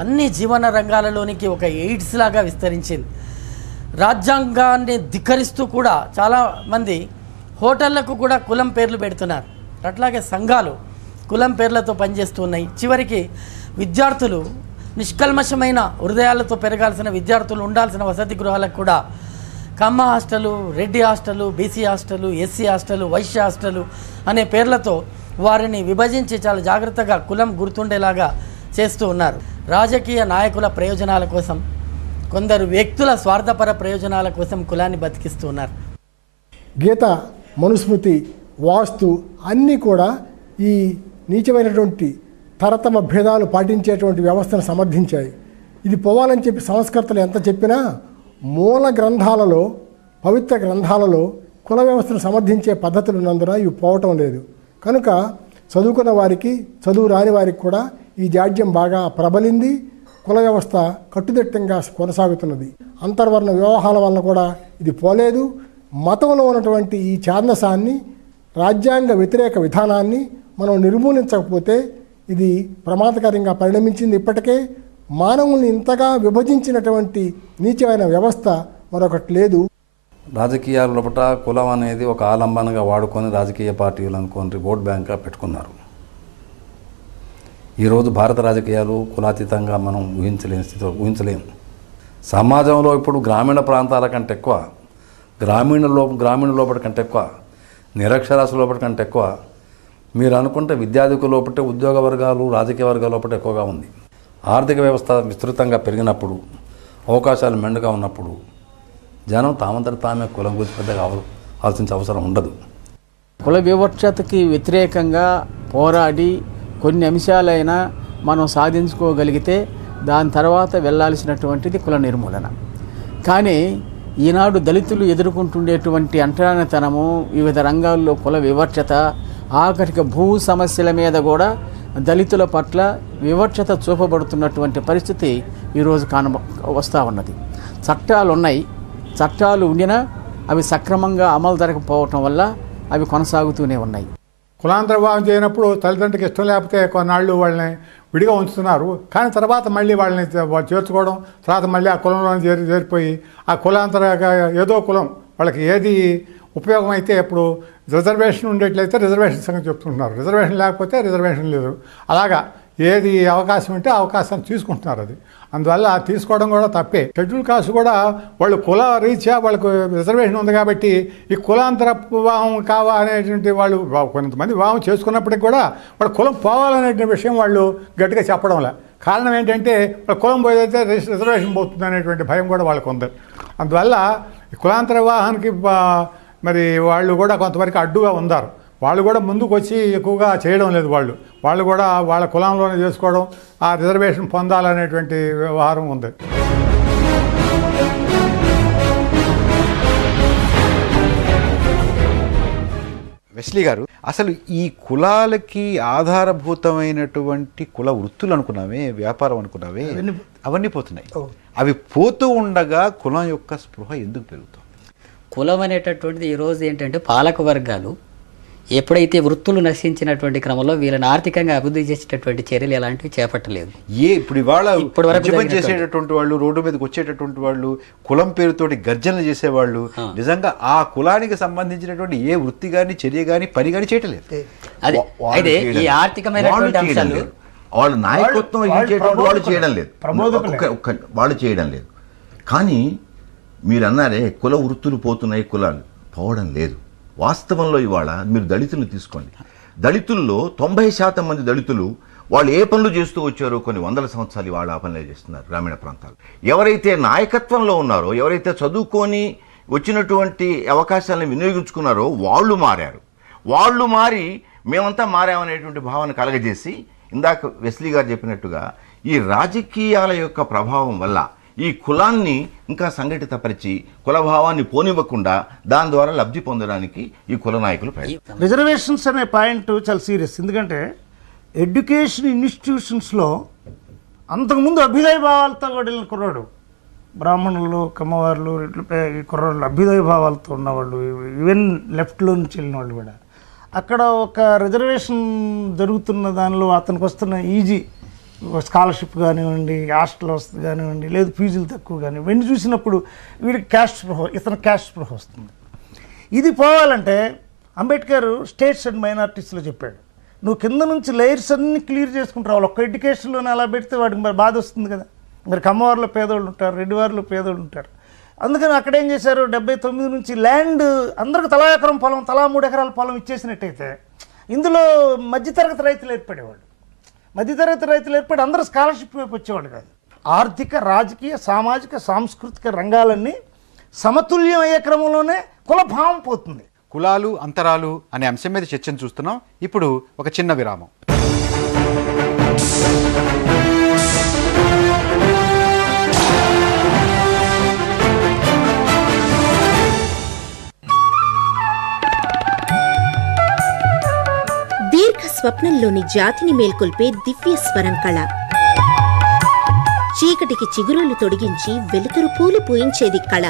అన్ని జీవన రంగాలలోనికి ఒక ఎయిడ్స్ లాగా విస్తరించింది. రాజ్యాంగాన్ని ధిక్కరిస్తూ కూడా చాలామంది హోటళ్లకు కూడా కులం పేర్లు పెడుతున్నారు. అట్లాగే సంఘాలు కులం పేర్లతో పనిచేస్తున్నాయి. చివరికి విద్యార్థులు, నిష్కల్మషమైన హృదయాలతో పెరగాల్సిన విద్యార్థులు ఉండాల్సిన వసతి గృహాలకు కూడా Kamma hostel, Reddy hostel, BC hostel, SC hostel, Vaishya hostel అనే పేర్లతో వారిని విభజించి చాలా జాగ్రత్తగా కులం గుర్తుండేలాగా చేస్తూ ఉన్నారు. రాజకీయ నాయకుల ప్రయోజనాల కోసం, కొందరు వ్యక్తుల స్వార్థపర ప్రయోజనాల కోసం కులాన్ని బతికిస్తూ ఉన్నారు. గీత, మనుస్మృతి, వాస్తు అన్నీ కూడా ఈ నీచమైనటువంటి తరతమ భేదాలు పాటించేటువంటి వ్యవస్థను సమర్థించాయి. ఇది పోవాలని చెప్పి సంస్కర్తలు ఎంత చెప్పినా మూల గ్రంథాలలో, పవిత్ర గ్రంథాలలో కుల వ్యవస్థను సమర్థించే పద్ధతులు ఉన్నందున ఇవి పోవటం లేదు. కనుక చదువుకున్న వారికి, చదువు రాని వారికి కూడా ఈ జాడ్యం బాగా ప్రబలింది. కుల వ్యవస్థ కట్టుదిట్టంగా కొనసాగుతున్నది. అంతర్వర్ణ వివాహాల వల్ల కూడా ఇది పోలేదు. మతంలో ఉన్నటువంటి ఈ ఛాందసాన్ని, రాజ్యాంగ వ్యతిరేక విధానాన్ని మనం నిర్మూలించకపోతే ఇది ప్రమాదకరంగా పరిణమించింది. ఇప్పటికే మానవుల్ని ఇంతగా విభజించినటువంటి నీచమైన వ్యవస్థ మరొకటి లేదు. రాజకీయాల లోపల కులం అనేది ఒక ఆలంబనగా వాడుకొని రాజకీయ పార్టీలు అనుకోని ఓట్ బ్యాంక్గా పెట్టుకున్నారు. ఈరోజు భారత రాజకీయాలు కులాతీతంగా మనం ఊహించలేము. సమాజంలో ఇప్పుడు గ్రామీణ ప్రాంతాల కంటే ఎక్కువ, గ్రామీణ లోపల కంటే ఎక్కువ, నిరక్షరాస్యుల లోపల కంటే ఎక్కువ, మీరు అనుకుంటే విద్యార్థికుల లోపల, ఉద్యోగ వర్గాలు, రాజకీయ వర్గాల లోపల ఎక్కువగా ఉంది. ఆర్థిక వ్యవస్థ విస్తృతంగా పెరిగినప్పుడు, అవకాశాలు మెండుగా ఉన్నప్పుడు జనం తామంతట తామే కులం గురించి పెద్దగా ఆలోచించే అవసరం ఉండదు. కుల వివక్షతకి వ్యతిరేకంగా పోరాడి కొన్ని అంశాలైనా మనం సాధించుకోగలిగితే దాని తర్వాత వెళ్ళాల్సినటువంటిది కుల నిర్మూలన. కానీ ఈనాడు దళితులు ఎదుర్కొంటుండేటువంటి అంటరానితనము, వివిధ రంగాల్లో కుల వివక్షత, ఆఖరికి భూ సమస్యల మీద కూడా దళితుల పట్ల వివక్షత చూపబడుతున్నటువంటి పరిస్థితి ఈరోజు వస్తూ ఉన్నది. చట్టాలు ఉన్నాయి, చట్టాలు ఉండినా అవి సక్రమంగా అమలు జరగకపోవటం వల్ల అవి కొనసాగుతూనే ఉన్నాయి. కులాంతర వివాహం చేయనప్పుడు తల్లిదండ్రులకు ఇష్టం లేకపోతే కొన్నాళ్ళు వాళ్ళని విడిగా ఉంచుతున్నారు. కానీ తర్వాత మళ్ళీ వాళ్ళని చేర్చుకోవడం, తర్వాత మళ్ళీ ఆ కులంలో చేరిపోయి ఆ కులాంతర ఏదో కులం వాళ్ళకి ఏది ఉపయోగం అయితే, ఇప్పుడు రిజర్వేషన్ ఉండేట్లయితే రిజర్వేషన్ సంగతి చెప్తుంటున్నారు, రిజర్వేషన్ లేకపోతే రిజర్వేషన్ లేదు. అలాగా ఏది అవకాశం ఉంటే అవకాశాన్ని తీసుకుంటున్నారు. అది అందువల్ల తీసుకోవడం కూడా తప్పే. షెడ్యూల్ కాస్ట్ కూడా వాళ్ళు కుల రీత్యా వాళ్ళకు రిజర్వేషన్ ఉంది కాబట్టి ఈ కులాంతర వివాహం అనేటువంటి వాళ్ళు కొంతమంది వివాహం చేసుకున్నప్పటికి కూడా వాళ్ళ కులం పోవాలనేటువంటి విషయం వాళ్ళు గట్టిగా చెప్పడంలే. కారణం ఏంటంటే వాళ్ళ కులం పోయితే రిజర్వేషన్ పోతుంది అనేటువంటి భయం కూడా వాళ్ళకు ఉంది. అందువల్ల కులాంతర వివాహానికి మరి వాళ్ళు కూడా కొంతవరకు అడ్డుగా ఉన్నారు. వాళ్ళు కూడా ముందుకు వచ్చి ఎక్కువగా చేయడం లేదు. వాళ్ళు కూడా వాళ్ళ కులంలోనే చేసుకోవడం, ఆ రిజర్వేషన్ పొందాలనేటువంటి వ్యవహారం ఉంది. వెస్లీ గారు, అసలు ఈ కులాలకి ఆధారభూతమైనటువంటి కుల వృత్తులు అనుకున్నామే, వ్యాపారం అనుకున్నామే, అవన్నీ పోతున్నాయి. అవి పోతూ ఉండగా కులం యొక్క స్పృహ ఎందుకు పెరుగుతుంది? కులం అనేటటువంటిది ఈరోజు ఏంటంటే పాలక వర్గాలు ఎప్పుడైతే వృత్తులు నశించినటువంటి క్రమంలో వీళ్ళని ఆర్థికంగా అభివృద్ధి చేసేటటువంటి చర్యలు ఎలాంటివి చేపట్టలేదు. ఇప్పుడు ఇవాళ ఇప్పటి వరకు ఉద్యమం చేసేటటువంటి వాళ్ళు, రోడ్డు మీదకి వచ్చేటటువంటి వాళ్ళు, కులం పేరుతోటి గర్జనలు చేసేవాళ్ళు నిజంగా ఆ కులానికి సంబంధించినటువంటి ఏ వృత్తి గాని, చర్య గాని, పని గాని చేయటలేదు. అదే అయితే ఈ ఆర్థికమైనటువంటి అంశాలు వాళ్ళు నాయకత్వం వహించేటువంటి వాళ్ళు చేయడం లేదు, వాళ్ళు చేయడం లేదు. కానీ మీరు అన్నారే కుల వృత్తులు పోతున్నాయి, కులాలు పోవడం లేదు. వాస్తవంలో ఇవాళ మీరు దళితులను తీసుకోండి, దళితుల్లో 90% మంది దళితులు వాళ్ళు ఏ పనులు చేస్తూ వచ్చారో కొన్ని వందల సంవత్సరాలు ఇవాళ ఆ పనులే చేస్తున్నారు గ్రామీణ ప్రాంతాలు. ఎవరైతే నాయకత్వంలో ఉన్నారో, ఎవరైతే చదువుకొని వచ్చినటువంటి అవకాశాలను వినియోగించుకున్నారో వాళ్ళు మారారు. వాళ్ళు మారి మేమంతా మారామనేటువంటి భావన కలగజేసి, ఇందాక వెస్లీ గారు చెప్పినట్టుగా ఈ రాజకీయాల యొక్క ప్రభావం వల్ల ఈ కులాన్ని ఇంకా సంఘటితపరిచి కులభావాన్ని పోనివ్వకుండా దాని ద్వారా లబ్ధి పొందడానికి ఈ కుల నాయకులు ప్రయత్నం. రిజర్వేషన్స్ అనే పాయింట్ చాలా సీరియస్. ఎందుకంటే ఎడ్యుకేషన్ ఇన్స్టిట్యూషన్స్లో అంతకుముందు అభ్యుదయ భావాలతో వెళ్ళిన కుర్రాడు, బ్రాహ్మణులు, కమ్మవార్లు, ఈ కుర్రాళ్ళు అభ్యుదయ భావాలతో ఉన్నవాళ్ళు, ఈవెన్ లెఫ్ట్లో నుంచి వెళ్ళిన వాళ్ళు కూడా అక్కడ ఒక రిజర్వేషన్ జరుగుతున్న దానిలో అతనికి వస్తున్న ఈజీ స్కాలర్షిప్ కానివ్వండి, హాస్టల్ వస్తుంది కానివ్వండి, లేదు ఫీజులు తక్కువ కానీ ఇవన్నీ చూసినప్పుడు వీడికి క్యాస్ట్ స్పృహ, ఇతను క్యాస్ట్ స్పృహ వస్తుంది. ఇది పోవాలంటే అంబేద్కర్ స్టేట్స్ అండ్ మైనారిటీస్లో చెప్పాడు, నువ్వు కింద నుంచి లేయర్స్ అన్ని క్లియర్ చేసుకుంటూ రావాలి. ఒక్క ఎడ్యుకేషన్లోనే అలా పెడితే వాడికి మరి బాధ వస్తుంది కదా. మరి కమ్మవారిలో పేదోళ్ళు ఉంటారు, రెడ్డివారిలో పేదోళ్ళు ఉంటారు. అందుకని అక్కడేం చేశారు, 79 నుంచి ల్యాండ్ అందరికి తలా ఎకరం పొలం, తలా 3 ఎకరాల పొలం ఇచ్చేసినట్టయితే ఇందులో మధ్యతరగతి రైతులు ఏర్పడేవాళ్ళు. మధ్యతరగతి రైతులు ఏర్పడి అందరూ స్కాలర్షిప్ వైపు వచ్చేవాళ్ళు కాదు. ఆర్థిక, రాజకీయ, సామాజిక, సాంస్కృతిక రంగాలన్నీ సమతుల్యం అయ్యే క్రమంలోనే కులభావం పోతుంది. కులాలు, అంతరాలు అనే అంశం మీద చర్చను చూస్తున్నాం. ఇప్పుడు ఒక చిన్న విరామం. స్వప్నంలోని జాతిని మేల్కొల్పే దివ్య స్వరం కళ. చీకటికి చిగురులు తొడిగించి వెలుతురు పూలు పూయించేది కళ.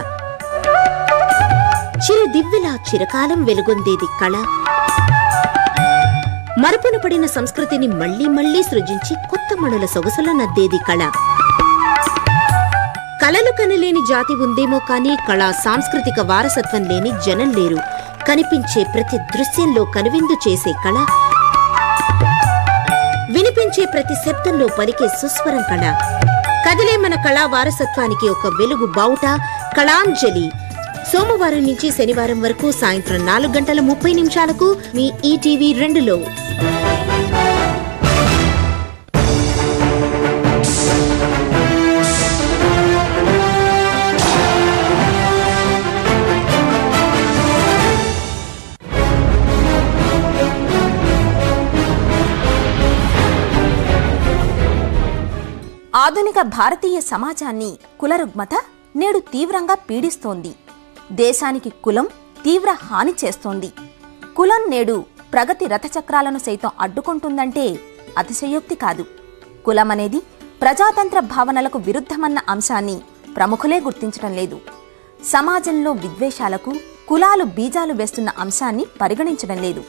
చిరు దివ్యలా చిరకాలం వెలుగొందేది కళ. మరపున పడిన సంస్కృతిని మళ్లీ మళ్లీ సృజించి కొత్త మణుల సొగసుల నద్దేది కళ. కళలు కనలేని జాతి ఉందేమో కానీ కళా సాంస్కృతిక వారసత్వం లేని జనం లేరు. కనిపించే ప్రతి దృశ్యంలో కనువిందు చేసే కళ, వినిపించే ప్రతి శబ్దంలో పలికే సుస్వరం కళ. కదిలే మన కళా వారసత్వానికి ఒక వెలుగు బావుట కళాంజలి. సోమవారం నుంచి శనివారం వరకు సాయంత్రం 4:30 మీ ఈటీవీ 2లో. ఆధునిక భారతీయ సమాజాన్ని కులరుగ్మత నేడు తీవ్రంగా పీడిస్తోంది. దేశానికి కులం తీవ్ర హాని చేస్తోంది. కులం నేడు ప్రగతి రథచక్రాలను సైతం అడ్డుకుంటుందంటే అతిశయోక్తి కాదు. కులమనేది ప్రజాతంత్ర భావనలకు విరుద్ధమన్న అంశాన్ని ప్రముఖులే గుర్తించడం లేదు. సమాజంలో విద్వేషాలకు కులాలు బీజాలు వేస్తున్న అంశాన్ని పరిగణించడం లేదు.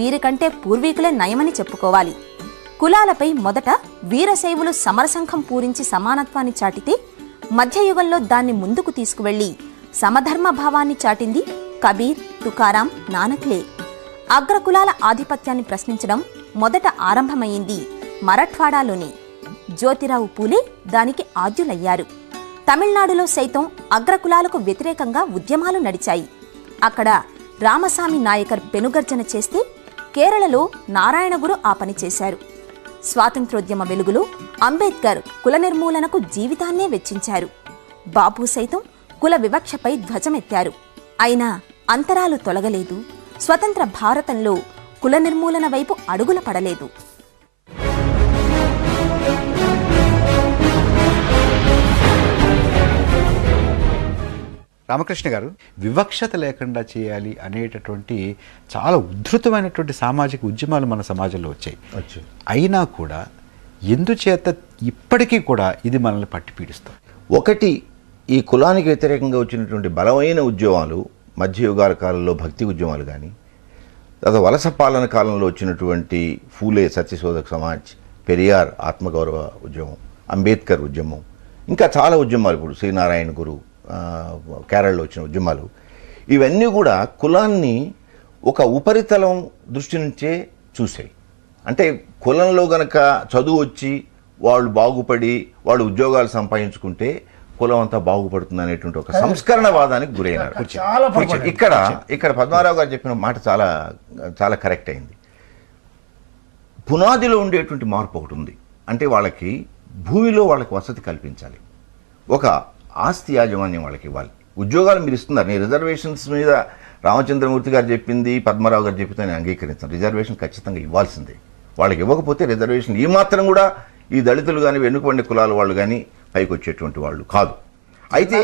వీరికంటే పూర్వీకులే నయమని చెప్పుకోవాలి. కులాలపై మొదట వీరశైవులు సమరసంఖం పూరించి సమానత్వాన్ని చాటితే మధ్యయుగంలో దాన్ని ముందుకు తీసుకువెళ్లి సమధర్మ భావాన్ని చాటింది కబీర్, తుకారాం, నానక్లే. అగ్రకులాల ఆధిపత్యాన్ని ప్రశ్నించడం మొదట ఆరంభమైంది మరాఠ్వాడాలోనే. జ్యోతిరావు పూలే దానికి ఆద్యులయ్యారు. తమిళనాడులో సైతం అగ్రకులాలకు వ్యతిరేకంగా ఉద్యమాలు నడిచాయి. అక్కడ రామసామి నాయకర్ పెనుగర్జన చేస్తే కేరళలో నారాయణగురు ఆ పని చేశారు. స్వాతంత్రోద్యమ వెలుగులో అంబేద్కర్ కుల నిర్మూలనకు జీవితాన్నే వెచ్చించారు. బాపు సైతం కుల వివక్షపై ధ్వజమెత్తారు. అయినా అంతరాలు తొలగలేదు. స్వతంత్ర భారతంలో కుల నిర్మూలన వైపు అడుగుల పడలేదు. రామకృష్ణ గారు, వివక్షత లేకుండా చేయాలి అనేటటువంటి చాలా ఉద్ధృతమైనటువంటి సామాజిక ఉద్యమాలు మన సమాజంలో వచ్చాయి. అయినా కూడా ఎందుచేత ఇప్పటికీ కూడా ఇది మనల్ని పట్టి పీడిస్తుంది? ఒకటి, ఈ కులానికి వ్యతిరేకంగా వచ్చినటువంటి బలమైన ఉద్యమాలు, మధ్యయుగాల కాలంలో భక్తి ఉద్యమాలు కానీ, తర్వాత వలస పాలన కాలంలో వచ్చినటువంటి ఫూలే సత్యశోధక సమాజ్, పెరియార్ ఆత్మగౌరవ ఉద్యమం, అంబేద్కర్ ఉద్యమం, ఇంకా చాలా ఉద్యమాలు, ఇప్పుడు శ్రీనారాయణ గురు కేరళలో వచ్చిన ఉద్యమాలు, ఇవన్నీ కూడా కులాన్ని ఒక ఉపరితలం దృష్టి నుంచే చూసాయి. అంటే కులంలో గనక చదువు వచ్చి వాళ్ళు బాగుపడి వాళ్ళు ఉద్యోగాలు సంపాదించుకుంటే కులం అంతా బాగుపడుతుంది అనేటువంటి ఒక సంస్కరణవాదానికి గురైనారు. ఇక్కడ పద్మారావు గారు చెప్పిన మాట చాలా చాలా కరెక్ట్ అయింది. పునాదిలో ఉండేటువంటి మార్పు ఒకటి ఉంది. అంటే వాళ్ళకి భూమిలో వాళ్ళకి వసతి కల్పించాలి, ఒక ఆస్తి యాజమాన్యం వాళ్ళకి ఇవ్వాలి. ఉద్యోగాలు మీరు ఇస్తున్నారు, నేను రిజర్వేషన్స్ మీద రామచంద్రమూర్తి గారు చెప్పింది, పద్మారావు గారు చెప్పింది నేను అంగీకరిస్తాను. రిజర్వేషన్ ఖచ్చితంగా ఇవ్వాల్సిందే. వాళ్ళకి ఇవ్వకపోతే రిజర్వేషన్ ఈ మాత్రం కూడా ఈ దళితులు కానీ వెనుకబడిన కులాల వాళ్ళు కానీ పైకి వచ్చేటువంటి వాళ్ళు కాదు. అయితే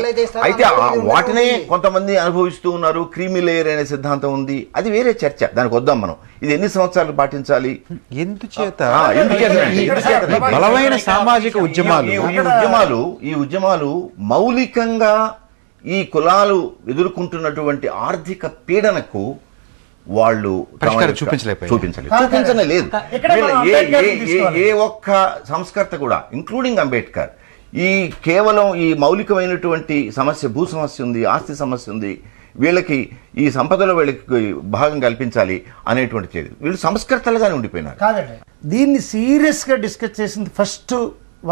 వాటినే కొంతమంది అనుభవిస్తూ ఉన్నారు. క్రీమీ లేయర్ అనే సిద్ధాంతం ఉంది, అది వేరే చర్చ, దానికి వద్దాం మనం. ఇది ఎన్ని సంవత్సరాలు పాటించాలి, ఎందుచేత బలమైన సామాజిక ఈ ఉద్యమాలు మౌలికంగా ఈ కులాలు ఎదుర్కొంటున్నటువంటి ఆర్థిక పీడనకు వాళ్ళు చూపించలేదు. ఏ ఒక్క సంస్కర్త కూడా, ఇంక్లూడింగ్ అంబేద్కర్, ఈ కేవలం ఈ మౌలికమైనటువంటి సమస్య, భూ సమస్య ఉంది, ఆస్తి సమస్య ఉంది, వీళ్ళకి ఈ సంపదలో వీళ్ళకి భాగం కల్పించాలి అనేటువంటి చేది వీళ్ళు సంస్కర్తలుగానే ఉండిపోయినారు. కాదండి, దీన్ని సీరియస్గా డిస్కస్ చేసింది, ఫస్ట్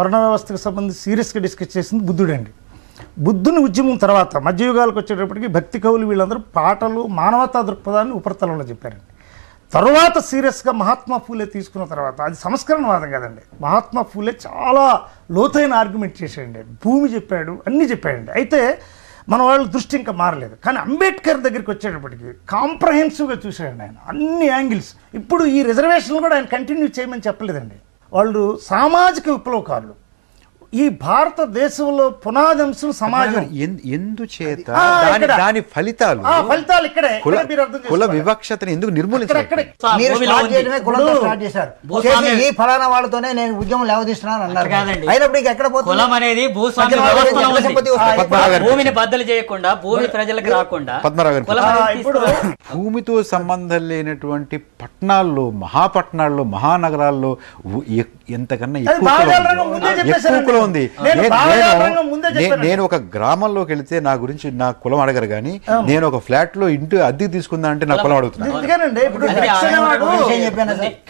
వర్ణ వ్యవస్థకు సంబంధించి సీరియస్గా డిస్కస్ చేసింది బుద్ధుడండి. బుద్ధుని ఉద్యమం తర్వాత మధ్యయుగాలకు వచ్చేటప్పటికి భక్తి కవులు వీళ్ళందరూ పాటలు, మానవతా దృక్పథాన్ని ఉపరితలంలో చెప్పారండి. తర్వాత సీరియస్గా మహాత్మా ఫూలే తీసుకున్న తర్వాత, అది సంస్కరణవాదం కదండి, మహాత్మా ఫూలే చాలా లోతైన ఆర్గ్యుమెంట్ చేశాడండి, భూమి చెప్పాడు, అన్నీ చెప్పాడండి. అయితే మన వాళ్ళ దృష్టి ఇంకా మారలేదు. కానీ అంబేద్కర్ దగ్గరికి వచ్చేటప్పటికి కాంప్రహెన్సివ్గా చూశాడండి ఆయన, అన్ని యాంగిల్స్. ఇప్పుడు ఈ రిజర్వేషన్లు కూడా ఆయన కంటిన్యూ చేయమని చెప్పలేదండి. వాళ్ళు సామాజిక విప్లవకారులు. ఈ భారతదేశంలో పునాదంశం సమాజం. ఎందుచేత దాని ఫలితాలు ఇక్కడే కుల వివక్షతని ఎందుకు నిర్మూలించారు? ఈ ఫలానా వాళ్ళతోనే నేను ఉద్యమం లేవదీస్తున్నాను అన్నారు. అయినప్పుడు ఎక్కడ కులం అనేది భూమిని బద్దలు చేయకుండా, భూమి ప్రజలకు రాకుండా, భూమితో సంబంధం లేనటువంటి పట్టణాల్లో, మహాపట్టణాల్లో, మహానగరాల్లో ఎంతకన్నా ఎక్కువ ఉంది. నేను ఒక గ్రామంలోకి వెళితే నా గురించి నా కులం అడగరు, కానీ నేను ఒక ఫ్లాట్ లో ఇంటి అద్దె తీసుకుందా అంటే నా కులం అడుగుతున్నాను.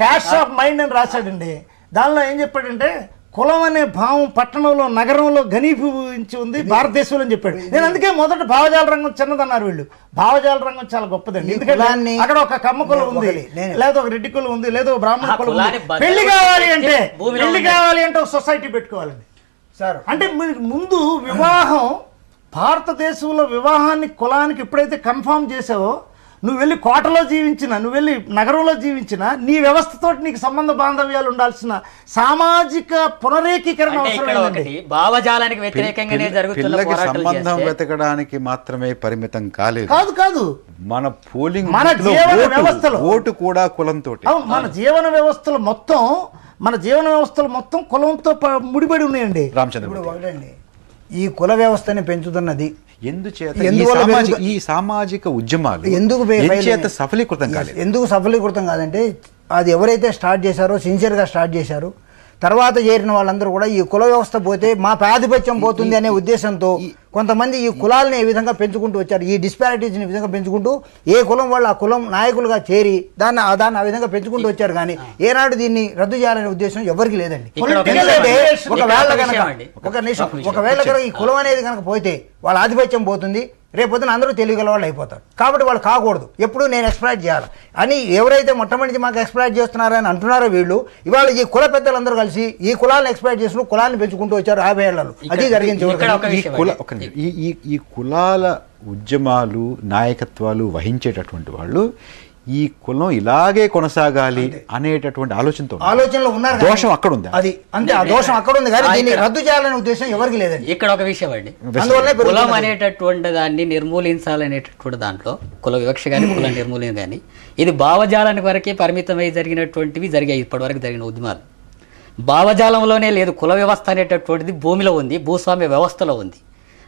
క్యాష్ ఆఫ్ మైండ్ అని రాశాడండి. దానిలో ఏం చెప్పాడంటే, కులం అనే భావం పట్టణంలో, నగరంలో ఘనీభవించి ఉంది భారతదేశంలో అని చెప్పాడు. నేను అందుకే మొదట భావజాల రంగం చిన్నదన్నారు వీళ్ళు. భావజాల రంగం చాలా గొప్పదండి. ఎందుకంటే అక్కడ ఒక కమ్మ కులం ఉంది, లేదా ఒక రెడ్డి కులం ఉంది, లేదా ఒక బ్రాహ్మణ కులం ఉంది. పెళ్లి కావాలి అంటే ఒక సొసైటీ పెట్టుకోవాలండి సార్. అంటే ముందు వివాహం, భారతదేశంలో వివాహాన్ని కులానికి ఎప్పుడైతే కన్ఫామ్ చేసావో, నువ్వు వెళ్ళి కోటలో జీవించినా, నువ్వు వెళ్ళి నగరంలో జీవించినా, నీ వ్యవస్థతో నీకు సంబంధ బాంధవ్యాలు ఉండాల్సిన సామాజిక పునరేకీకరణ అవసరం. భావజాలానికి వ్యతిరేకంగానే జరుగుతున్న సంబంధం వెతకడానికి మాత్రమే పరిమితం కాలేదు. కాదు మన పోలింగ్, మన జీవన వ్యవస్థలో ఓటు కూడా కులంతో, మన జీవన వ్యవస్థలు మొత్తం కులంతో ముడిపడి ఉన్నాయండి. రామచంద్ర, ఈ కుల వ్యవస్థని పెంచుతున్నది ఎందుచేత ఈ సామాజిక ఉద్యమాలు ఎందుకు సఫలీకృతం కాదంటే, అది ఎవరైతే స్టార్ట్ చేశారో, సిన్సియర్గా స్టార్ట్ చేశారో, తర్వాత చేరిన వాళ్ళందరూ కూడా ఈ కుల వ్యవస్థ పోతే మా ప్రాతిపత్యం పోతుంది అనే ఉద్దేశంతో కొంతమంది ఈ కులాలని ఏ విధంగా పెంచుకుంటూ వచ్చారు, ఈ డిస్పారిటీస్ని విధంగా పెంచుకుంటూ, ఏ కులం వాళ్ళు ఆ కులం నాయకులుగా చేరి దాన్ని ఆ విధంగా పెంచుకుంటూ వచ్చారు. కానీ ఏనాడు దీన్ని రద్దు చేయాలనే ఉద్దేశం ఎవరికి లేదండి. ఒకవేళ కనుక ఈ కులం అనేది కనుక పోతే వాళ్ళ ఆధిపత్యం పోతుంది, రేపొద్దున అందరూ తెలియగల వాళ్ళు అయిపోతారు. కాబట్టి వాళ్ళు కాకూడదు, ఎప్పుడు నేను ఎక్స్ప్లాయిట్ చేయాలి అని ఎవరైతే మొట్టమొదటి మాకు ఎక్స్ప్లాయిట్ చేస్తున్నారని అంటున్నారో వీళ్ళు, ఇవాళ ఈ కుల పెద్దలందరూ కలిసి ఈ కులాలను ఎక్స్ప్లాయిట్ చేస్తూ కులాన్ని పెంచుకుంటూ వచ్చారు 50 ఏళ్లలో. అది జరిగింది. ఈ కులాల ఉద్యమాలు, నాయకత్వాలు వహించేటటువంటి వాళ్ళు ఈ కులం ఇలాగే కొనసాగాలి అనేటటువంటి ఆలోచనలో ఉన్నారు. దోషం అక్కడ ఉంది, అది అంతే, ఆ దోషం అక్కడ ఉంది. కానీ దీన్ని రద్దు చేయాలనే ఉద్దేశం ఎవరికి లేదండి. ఇక్కడ ఒక విషయం అండి, కులం అనేటటువంటి దాన్ని నిర్మూలించాలనేటటువంటి దాంట్లో, కుల వివక్ష కానీ కుల నిర్మూలన కానీ, ఇది భావజాలానికి వరకే పరిమితమై జరిగినటువంటివి జరిగాయి. ఇప్పటి వరకు జరిగిన ఉద్యమాలు భావజాలంలోనే లేదు. కుల వ్యవస్థ అనేటటువంటిది భూమిలో ఉంది, భూస్వామ్య వ్యవస్థలో ఉంది.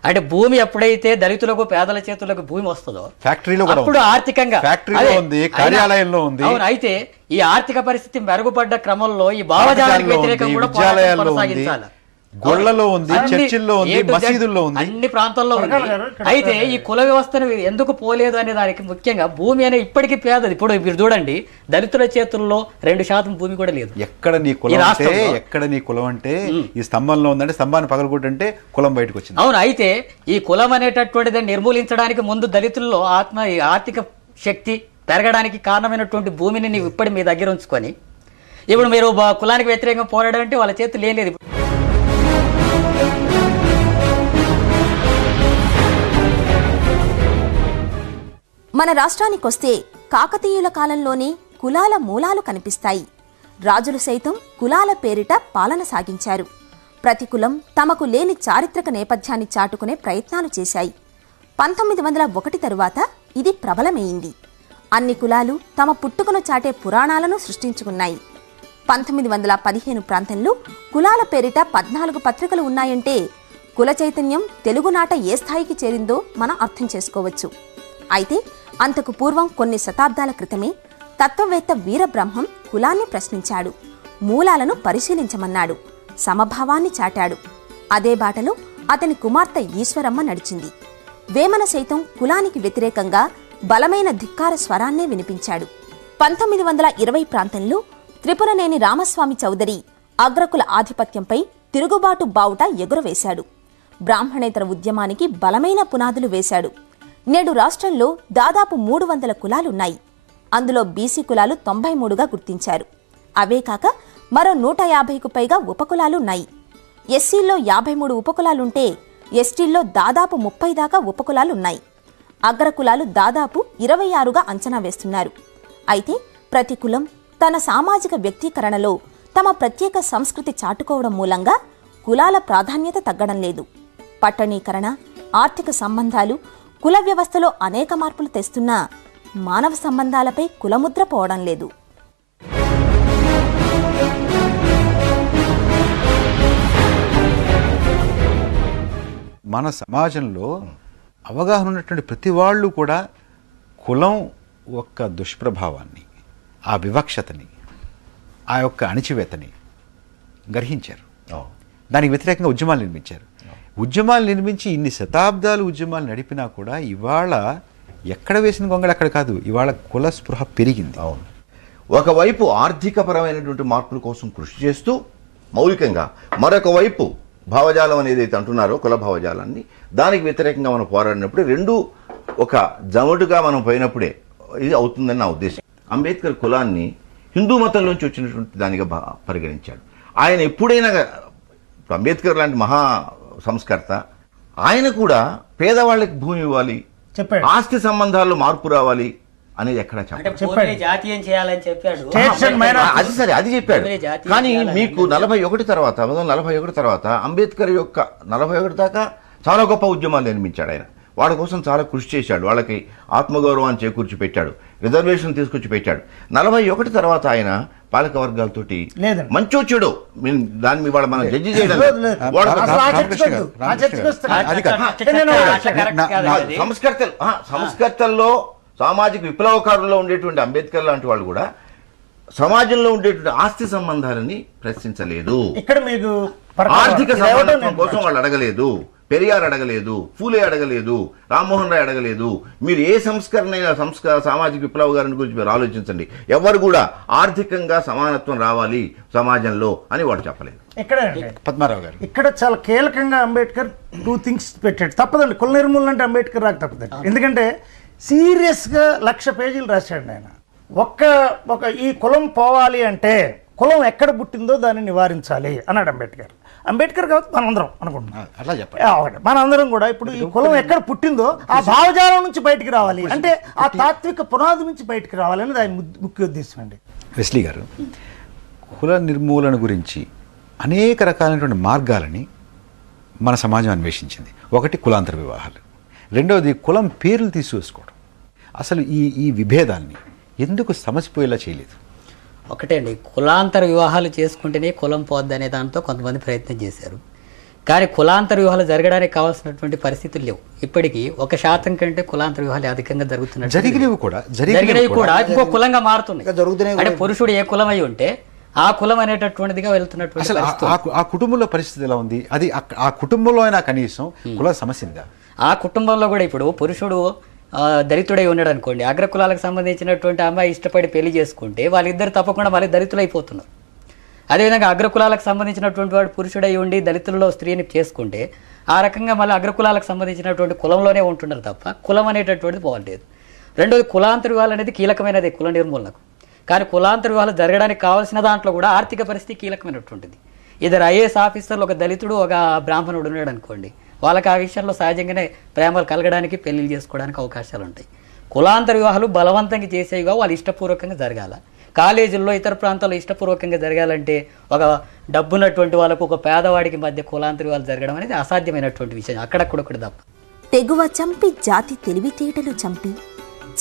అంటే భూమి ఎప్పుడైతే దళితులకు పేదల చేతులకు భూమి వస్తుందో ఫ్యాక్టరీలో కూడా అప్పుడు ఉంది. ఆర్థికంగా ఫ్యాక్టరీలో ఉంది, కార్యాలయంలో ఉంది. అవును, అయితే ఈ ఆర్థిక పరిస్థితి మెరుగుపడ్డ క్రమంలో ఈ భావజాలకు వ్యతిరేకం కూడా పోరాటం విద్యాలయాల్లో ఉంది, కొనసాగించాలి. గొళ్ళలో ఉంది, అన్ని చర్చిల్లో ఉంది, A to Z మసీదుల్లో ఉంది, అన్ని ప్రాంతాల్లో ఉంది. అయితే ఈ కుల వ్యవస్థను ఎందుకు పోలేదు అనే దానికి ముఖ్యంగా భూమి అనే ఇప్పటికీ పేదది. ఇప్పుడు మీరు చూడండి, దళితుల చేతుల్లో 2% భూమి కూడా లేదు. ఎక్కడ నీ ఈ కులం అంటే రాష్ట్రంలో. ఎక్కడ నీ కులం అంటే ఈ స్తంభంలో ఉందంటే స్తంభాన్ని పగలగొట్టంటే కులం బయటకు వచ్చింది. అవును, అయితే ఈ కులం అనేటటువంటిది నిర్మూలించడానికి ముందు దళితుల్లో ఆర్థిక శక్తి పెరగడానికి కారణమైనటువంటి భూమిని నీవు ఇప్పటి మీ దగ్గర ఉంచుకొని ఇప్పుడు మీరు కులానికి వ్యతిరేకంగా పోరాడడం అంటే వాళ్ళ చేతులు ఏం లేదు. మన రాష్ట్రానికొస్తే కాకతీయుల కాలంలోనే కులాల మూలాలు కనిపిస్తాయి. రాజులు సైతం కులాల పేరిట పాలన సాగించారు. ప్రతి కులం తమకు లేని చారిత్రక నేపథ్యాన్ని చాటుకునే ప్రయత్నాలు చేశాయి. 1901 తరువాత ఇది ప్రబలమైంది. అన్ని కులాలు తమ పుట్టుకను చాటే పురాణాలను సృష్టించుకున్నాయి. 1915 ప్రాంతంలో కులాల పేరిట 14 పత్రికలు ఉన్నాయంటే కుల చైతన్యం తెలుగునాట ఏ స్థాయికి చేరిందో మనం అర్థం చేసుకోవచ్చు. అయితే అంతకు పూర్వం కొన్ని శతాబ్దాల క్రితమే తత్వవేత్త వీరబ్రహ్మం కులాన్ని ప్రశ్నించాడు. మూలాలను పరిశీలించమన్నాడు. సమభావాన్ని చాటాడు. అదే బాటలో అతని కుమార్తె ఈశ్వరమ్మ నడిచింది. వేమన సైతం కులానికి వ్యతిరేకంగా బలమైన ధిక్కార స్వరాన్నే వినిపించాడు. 1920 ప్రాంతంలో త్రిపురనేని రామస్వామి చౌదరి అగ్రకుల ఆధిపత్యంపై తిరుగుబాటు బావుట ఎగురవేశాడు. బ్రాహ్మణేతర ఉద్యమానికి బలమైన పునాదులు వేశాడు. నేడు రాష్ట్రంలో దాదాపు 300 కులాలున్నాయి. అందులో బీసీ కులాలు 93గా గుర్తించారు. అవే కాక మరో 150కు పైగా ఉపకులాలున్నాయి. ఎస్సీల్లో 53 ఉపకులాలుంటే ఎస్టీల్లో దాదాపు 30 దాకా ఉపకులాలున్నాయి. అగ్రకులాలు దాదాపు 26గా అంచనా వేస్తున్నారు. అయితే ప్రతి కులం తన సామాజిక వ్యక్తీకరణలో తమ ప్రత్యేక సంస్కృతి చాటుకోవడం మూలంగా కులాల ప్రాధాన్యత తగ్గడం లేదు. పట్టణీకరణ, ఆర్థిక సంబంధాలు కుల వ్యవస్థలో అనేక మార్పులు తెస్తున్నా మానవ సంబంధాలపై కులముద్ర పోవడం లేదు. మన సమాజంలో అవగాహన ఉన్నటువంటి ప్రతి వాళ్ళు కూడా కులం యొక్క దుష్ప్రభావాన్ని, ఆ వివక్షతని, ఆ యొక్క అణిచివేతని గ్రహించారు. దానికి వ్యతిరేకంగా ఉద్యమాలు నిర్మించారు. ఉద్యమాలు నిర్మించి ఇన్ని శతాబ్దాలు ఉద్యమాలు నడిపినా కూడా ఇవాళ ఎక్కడ వేసిన గొంగళి అక్కడ కాదు. ఇవాళ కుల స్పృహ పెరిగింది. అవును, ఒకవైపు ఆర్థికపరమైనటువంటి మార్పుల కోసం కృషి చేస్తూ మౌలికంగా, మరొక వైపు భావజాలం అనేది అయితే అంటున్నారో కుల భావజాలాన్ని, దానికి వ్యతిరేకంగా మనం పోరాడినప్పుడే రెండు ఒక జమటుగా మనం పోయినప్పుడే ఇది అవుతుందని నా ఉద్దేశం. అంబేద్కర్ కులాన్ని హిందూ మతంలోంచి వచ్చినటువంటి దానిగా పరిగణించాడు. ఆయన ఎప్పుడైనా అంబేద్కర్ లాంటి మహా సంస్కర్త, ఆయన కూడా పేదవాళ్ళకి భూమి ఇవ్వాలి, ఆస్తి సంబంధాల్లో మార్పు రావాలి అనేది ఎక్కడ చెప్పాడు. జాతీయం చేయాలని చెప్పాడు. అది సరే, అది చెప్పాడు. కానీ మీకు 41 తర్వాత 1941 తర్వాత అంబేద్కర్ యొక్క 41 దాకా చాలా గొప్ప ఉద్యమాలు నిర్మించాడు. ఆయన వాళ్ళ కోసం చాలా కృషి చేశాడు. వాళ్ళకి ఆత్మగౌరవాన్ని చేకూర్చి పెట్టాడు, రిజర్వేషన్ తీసుకొచ్చి పెట్టాడు. 41 తర్వాత ఆయన పాలక వర్గాలతోటి మంచో చెడో దాని మీద మనం జడ్జి చేయడం సంస్కర్తల్లో సామాజిక విప్లవకారుల్లో ఉండేటువంటి అంబేద్కర్ లాంటి వాళ్ళు కూడా సమాజంలో ఉండేటువంటి ఆస్తి సంబంధాలని ప్రశ్నించలేదు. ఇక్కడ మీకు ఆర్థిక సమానత్వం కోసం వాళ్ళు అడగలేదు. పెరియార్ అడగలేదు, ఫూలే అడగలేదు, రామ్మోహన్ రాయ్ అడగలేదు. మీరు ఏ సంస్కరణ సామాజిక విప్లవ గారిని గురించి మీరు ఆలోచించండి. ఎవరు కూడా ఆర్థికంగా సమానత్వం రావాలి సమాజంలో అని వాడు చెప్పలేదు. పద్మారావు గారు ఇక్కడ చాలా కీలకంగా అంబేద్కర్ 2 థింగ్స్ పెట్టాడు. తప్పదండి, కుల నిర్మూలన అంటే అంబేద్కర్ రాక తప్పదండి. ఎందుకంటే సీరియస్గా 1,00,000 పేజీలు రాశాడు ఆయన. ఒక ఈ కులం పోవాలి అంటే కులం ఎక్కడ పుట్టిందో దాన్ని నివారించాలి అన్నాడు అంబేద్కర్. అంబేద్కర్ కాబట్టి మనందరం అనుకుంటున్నాం అట్లా చెప్పండి. మనందరం కూడా ఇప్పుడు ఈ కులం ఎక్కడ పుట్టిందో ఆ భావజాలం నుంచి బయటికి రావాలి, అంటే ఆ తాత్విక పునాది నుంచి బయటికి రావాలి అనేది ఆయన ముఖ్య ఉద్దేశం అండి. వెస్లీ గారు, కుల నిర్మూలన గురించి అనేక రకాలైనటువంటి మార్గాలని మన సమాజం అన్వేషించింది. ఒకటి కులాంతర వివాహాలు, రెండవది కులం పేర్లు తీసుకొచ్చుకోవడం. అసలు ఈ విభేదాన్ని ఎందుకు సమసిపోయేలా చేయలేదు? ఒకటే అండి, కులాంతర వివాహాలు చేసుకుంటేనే కులం పోద్ది అనే దాంతో కొంతమంది ప్రయత్నం చేశారు. కానీ కులాంతర వివాహాలు జరగడానికి కావాల్సినటువంటి పరిస్థితులు లేవు. ఇప్పటికీ 1% కంటే కులాంతర వివాహాలు అధికంగా జరుగుతున్నాయి. జరిగినవి కూడా ఇంకో కులంగా మారుతున్నాయి. జరుగుతున్నాయి. అంటే పురుషుడు ఏ కులం అయి ఉంటే ఆ కులం అనేటటువంటిదిగా వెళ్తున్నటువంటి ఆ కుటుంబంలో పరిస్థితి ఎలా ఉంది? అది ఆ కుటుంబంలో అయినా కనీసం కుల సమస్య ఉందా? ఆ కుటుంబంలో కూడా ఇప్పుడు పురుషుడు దళితుడై ఉన్నాడు అనుకోండి, అగ్రకులాలకు సంబంధించినటువంటి అమ్మాయి ఇష్టపడి పెళ్లి చేసుకుంటే వాళ్ళిద్దరు తప్పకుండా మళ్ళీ దళితులైపోతున్నారు. అదేవిధంగా అగ్రకులాలకు సంబంధించినటువంటి వాడు పురుషుడై ఉండి దళితులలో స్త్రీని చేసుకుంటే ఆ రకంగా మళ్ళీ అగ్రకులాలకు సంబంధించినటువంటి కులంలోనే ఉంటున్నారు తప్ప కులం అనేటటువంటిది పోవట్లేదు. రెండోది కులాంతర వివాహాలు అనేది కీలకమైనది కుల నిర్మూలనకు. కానీ కులాంతర వివాహాలు జరగడానికి కావాల్సిన దాంట్లో కూడా ఆర్థిక పరిస్థితి కీలకమైనటువంటిది. ఇద్దరు ఐఏఎస్ ఆఫీసర్లు, ఒక దళితుడు ఒక బ్రాహ్మణుడు ఉన్నాడు అనుకోండి, వాళ్ళకి ఆ విషయంలో సహజంగానే ప్రేమలు కలగడానికి పెళ్లిళ్ళు చేసుకోవడానికి అవకాశాలు ఉంటాయి. కులాంతర వివాహాలు బలవంతంగా చేసేవిగా వాళ్ళు ఇష్టపూర్వకంగా జరగాల. కాలేజీల్లో ఇతర ప్రాంతాల్లో ఇష్టపూర్వకంగా జరగాలంటే ఒక డబ్బున్నటువంటి వాళ్ళకు ఒక పేదవాడికి మధ్య కులాంతర వివాహాలు జరగడం అనేది అసాధ్యమైనటువంటి విషయం. అక్కడక్కడ తప్ప తెగువ చంపి జాతి తెలివితేటలు చంపి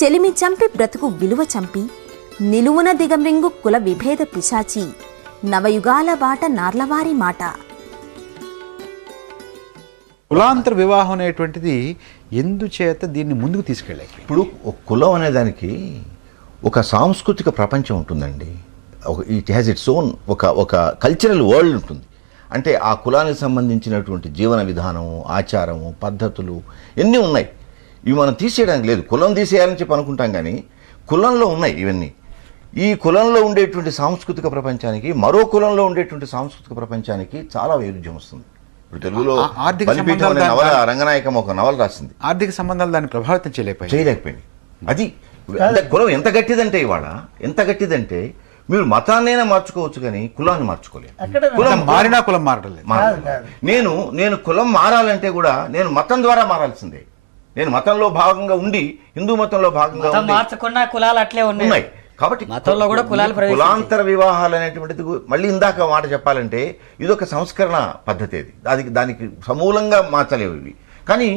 చెలిమి చంపి బ్రతుకు విలువ చంపి నిలువున దిగమ్రింగు కుల విభేద పిశాచి నవయుగాల బాట నార్లవారి మాట. కులాంతర వివాహం అనేటువంటిది ఎందుచేత దీన్ని ముందుకు తీసుకెళ్ళాలి? ఇప్పుడు కులం అనే దానికి ఒక సాంస్కృతిక ప్రపంచం ఉంటుందండి. ఇట్ హ్యాస్ ఇట్స్ ఓన్ ఒక కల్చరల్ వరల్డ్ ఉంటుంది. అంటే ఆ కులానికి సంబంధించినటువంటి జీవన విధానం, ఆచారము, పద్ధతులు ఎన్ని ఉన్నాయి. ఇవి మనం తీసేయడానికి లేదు. కులం తీసేయాలని చెప్పి అనుకుంటాం, కానీ కులంలో ఉన్నాయి ఇవన్నీ. ఈ కులంలో ఉండేటువంటి సాంస్కృతిక ప్రపంచానికి మరో కులంలో ఉండేటువంటి సాంస్కృతిక ప్రపంచానికి చాలా వైరుధ్యం వస్తుంది. ఇప్పుడు తెలుగులో బలిపీఠం అనే నవల రంగనాయకం ఒక నవల రాసింది. ఆర్థిక సంబంధాలు దాన్ని ప్రభావితం చేయలేకపోయింది. అది కులం ఎంత గట్టిదంటే, ఇవాళ ఎంత గట్టిదంటే మీరు మతాన్నైనా మార్చుకోవచ్చు కానీ కులాన్ని మార్చుకోలేదు. కులం మారినా కులం మారలేదు. నేను కులం మారాలంటే కూడా నేను మతం ద్వారా మారాల్సిందే. నేను మతంలో భాగంగా ఉండి హిందూ మతంలో భాగంగా మార్చుకున్న కులాలు అట్లే ఉన్నాయి. కాబట్టి మతంలో కూడా కులాంతర వివాహాలు అనేటువంటిది మళ్ళీ ఇందాక మాట చెప్పాలంటే ఇదొక సంస్కరణ పద్ధతి. దానికి సమూలంగా మార్చలేవు ఇవి. కానీ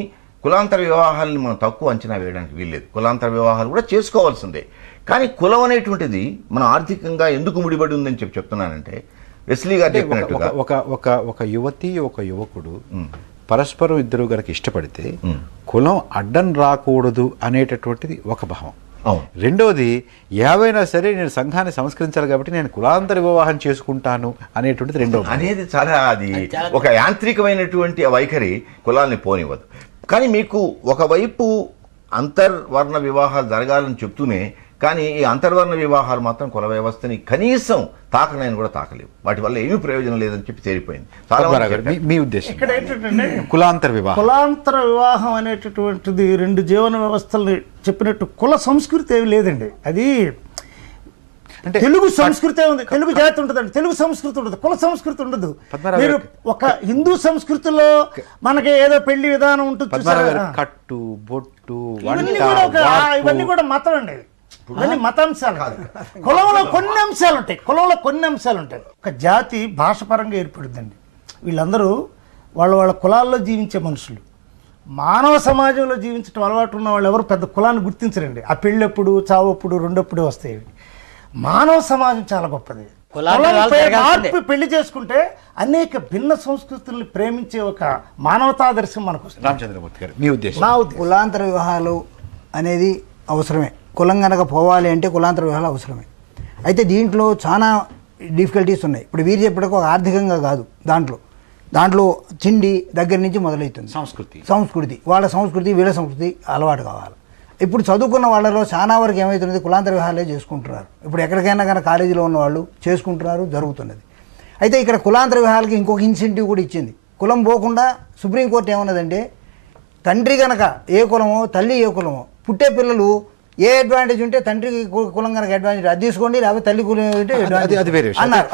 కులాంతర వివాహాలని మనం తక్కువ అంచనా వేయడానికి వీల్లేదు. కులాంతర వివాహాలు కూడా చేసుకోవాల్సిందే. కానీ కులం అనేటువంటిది మన ఆర్థికంగా ఎందుకు ముడిపడి ఉందని చెప్తున్నానంటే, వెస్లీ గారు చెప్పినట్టుగా ఒక యువతి ఒక యువకుడు పరస్పరం ఇద్దరు గనక ఇష్టపడితే కులం అడ్డం రాకూడదు అనేటటువంటిది ఒక భావం. రెండోది, ఏవైనా సరే నేను సంఘాన్ని సంస్కరించాలి కాబట్టి నేను కులాంతర వివాహం చేసుకుంటాను అనేటువంటిది రెండో అనేది చాలా అది ఒక యాంత్రికమైనటువంటి వైఖరి కులాల్ని పోనివ్వదు. కానీ మీకు ఒకవైపు అంతర్వర్ణ వివాహాలు జరగాలని చెప్తూనే, కానీ ఈ అంతర్వర్ణ వివాహాలు మాత్రం కుల వ్యవస్థని కనీసం తాకనని కూడా తాకలేవు. వాటి వల్ల ఏమీ ప్రయోజనం లేదని చెప్పి తేలిపోయింది. మీ ఉద్దేశం ఇక్కడ ఏంటంటే కులాంతర వివాహం అనేటటువంటిది రెండు జీవన వ్యవస్థల్ని చెప్పినట్టు కుల సంస్కృతి ఏమి లేదండి. అది అంటే తెలుగు సంస్కృతి ఉంది, తెలుగు జాతి ఉంటుందండి, తెలుగు సంస్కృతి ఉండదు, కుల సంస్కృతి ఉండదు. మీరు ఒక హిందూ సంస్కృతిలో మనకి ఏదో పెళ్లి విధానం ఉంటుంది, కట్టు బొట్టు ఇవన్నీ కూడా మతం అండి. ఇవన్నీ మతాంశాలు. కులంలో కొన్ని అంశాలు ఉంటాయి. ఒక జాతి భాషపరంగా ఏర్పడుద్దండి. వీళ్ళందరూ వాళ్ళ కులాల్లో జీవించే మనుషులు. మానవ సమాజంలో జీవించడం అలవాటు ఉన్న వాళ్ళు ఎవరు పెద్ద కులాన్ని గుర్తించరండి. ఆ పెళ్ళెప్పుడు, చావప్పుడు, రెండప్పుడు వస్తాయి. మానవ సమాజం చాలా గొప్పది. మార్పు పెళ్లి చేసుకుంటే అనేక భిన్న సంస్కృతుల్ని ప్రేమించే ఒక మానవతాదర్శం మనకు వస్తుంది. రామచంద్రమూర్తి గారు, మీ ఉద్దేశం? కులాంతర వివాహాలు అనేది అవసరమే. కులం కనుక పోవాలి అంటే కులాంతర వివాహాలు అవసరమే. అయితే దీంట్లో చాలా డిఫికల్టీస్ ఉన్నాయి. ఇప్పుడు వీరు చెప్పడానికి ఒక ఆర్థికంగా కాదు, దాంట్లో తిండి దగ్గర నుంచి మొదలవుతుంది. సంస్కృతి వాళ్ళ సంస్కృతి వీళ్ళ సంస్కృతి అలవాటు కావాలి. ఇప్పుడు చదువుకున్న వాళ్ళలో చాలా వరకు ఏమవుతున్నది, కులాంతర వివాహాలే చేసుకుంటున్నారు. ఇప్పుడు ఎక్కడికైనా కానీ కాలేజీలో ఉన్న వాళ్ళు చేసుకుంటున్నారు, జరుగుతున్నది. అయితే ఇక్కడ కులాంతర వివాహాలకి ఇంకొక ఇన్సెంటివ్ కూడా ఇచ్చింది. కులం పోకుండా సుప్రీంకోర్టు ఏమన్నదంటే, తండ్రి కనుక ఏ కులమో తల్లి ఏ కులమో, పుట్టే పిల్లలు ఏ అడ్వాంటేజ్ ఉంటే తండ్రికి కులం కనుక అడ్వాంటేజ్ అది తీసుకోండి, లేకపోతే తల్లి కులం అన్నారు.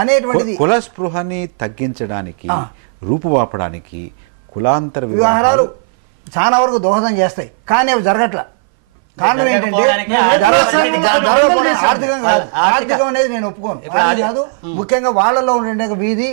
అనేటువంటిది కుల స్పృహని తగ్గించడానికి, రూపువాపడానికి కులాంతర వివాహాలు చాలా వరకు దోహదం చేస్తాయి. కానీ అవి జరగట్లా. కారణం ఏంటంటే ఆర్థికం అనేది నేను ఒప్పుకోను కాదు. ముఖ్యంగా వాళ్ళలో ఉండే వీధి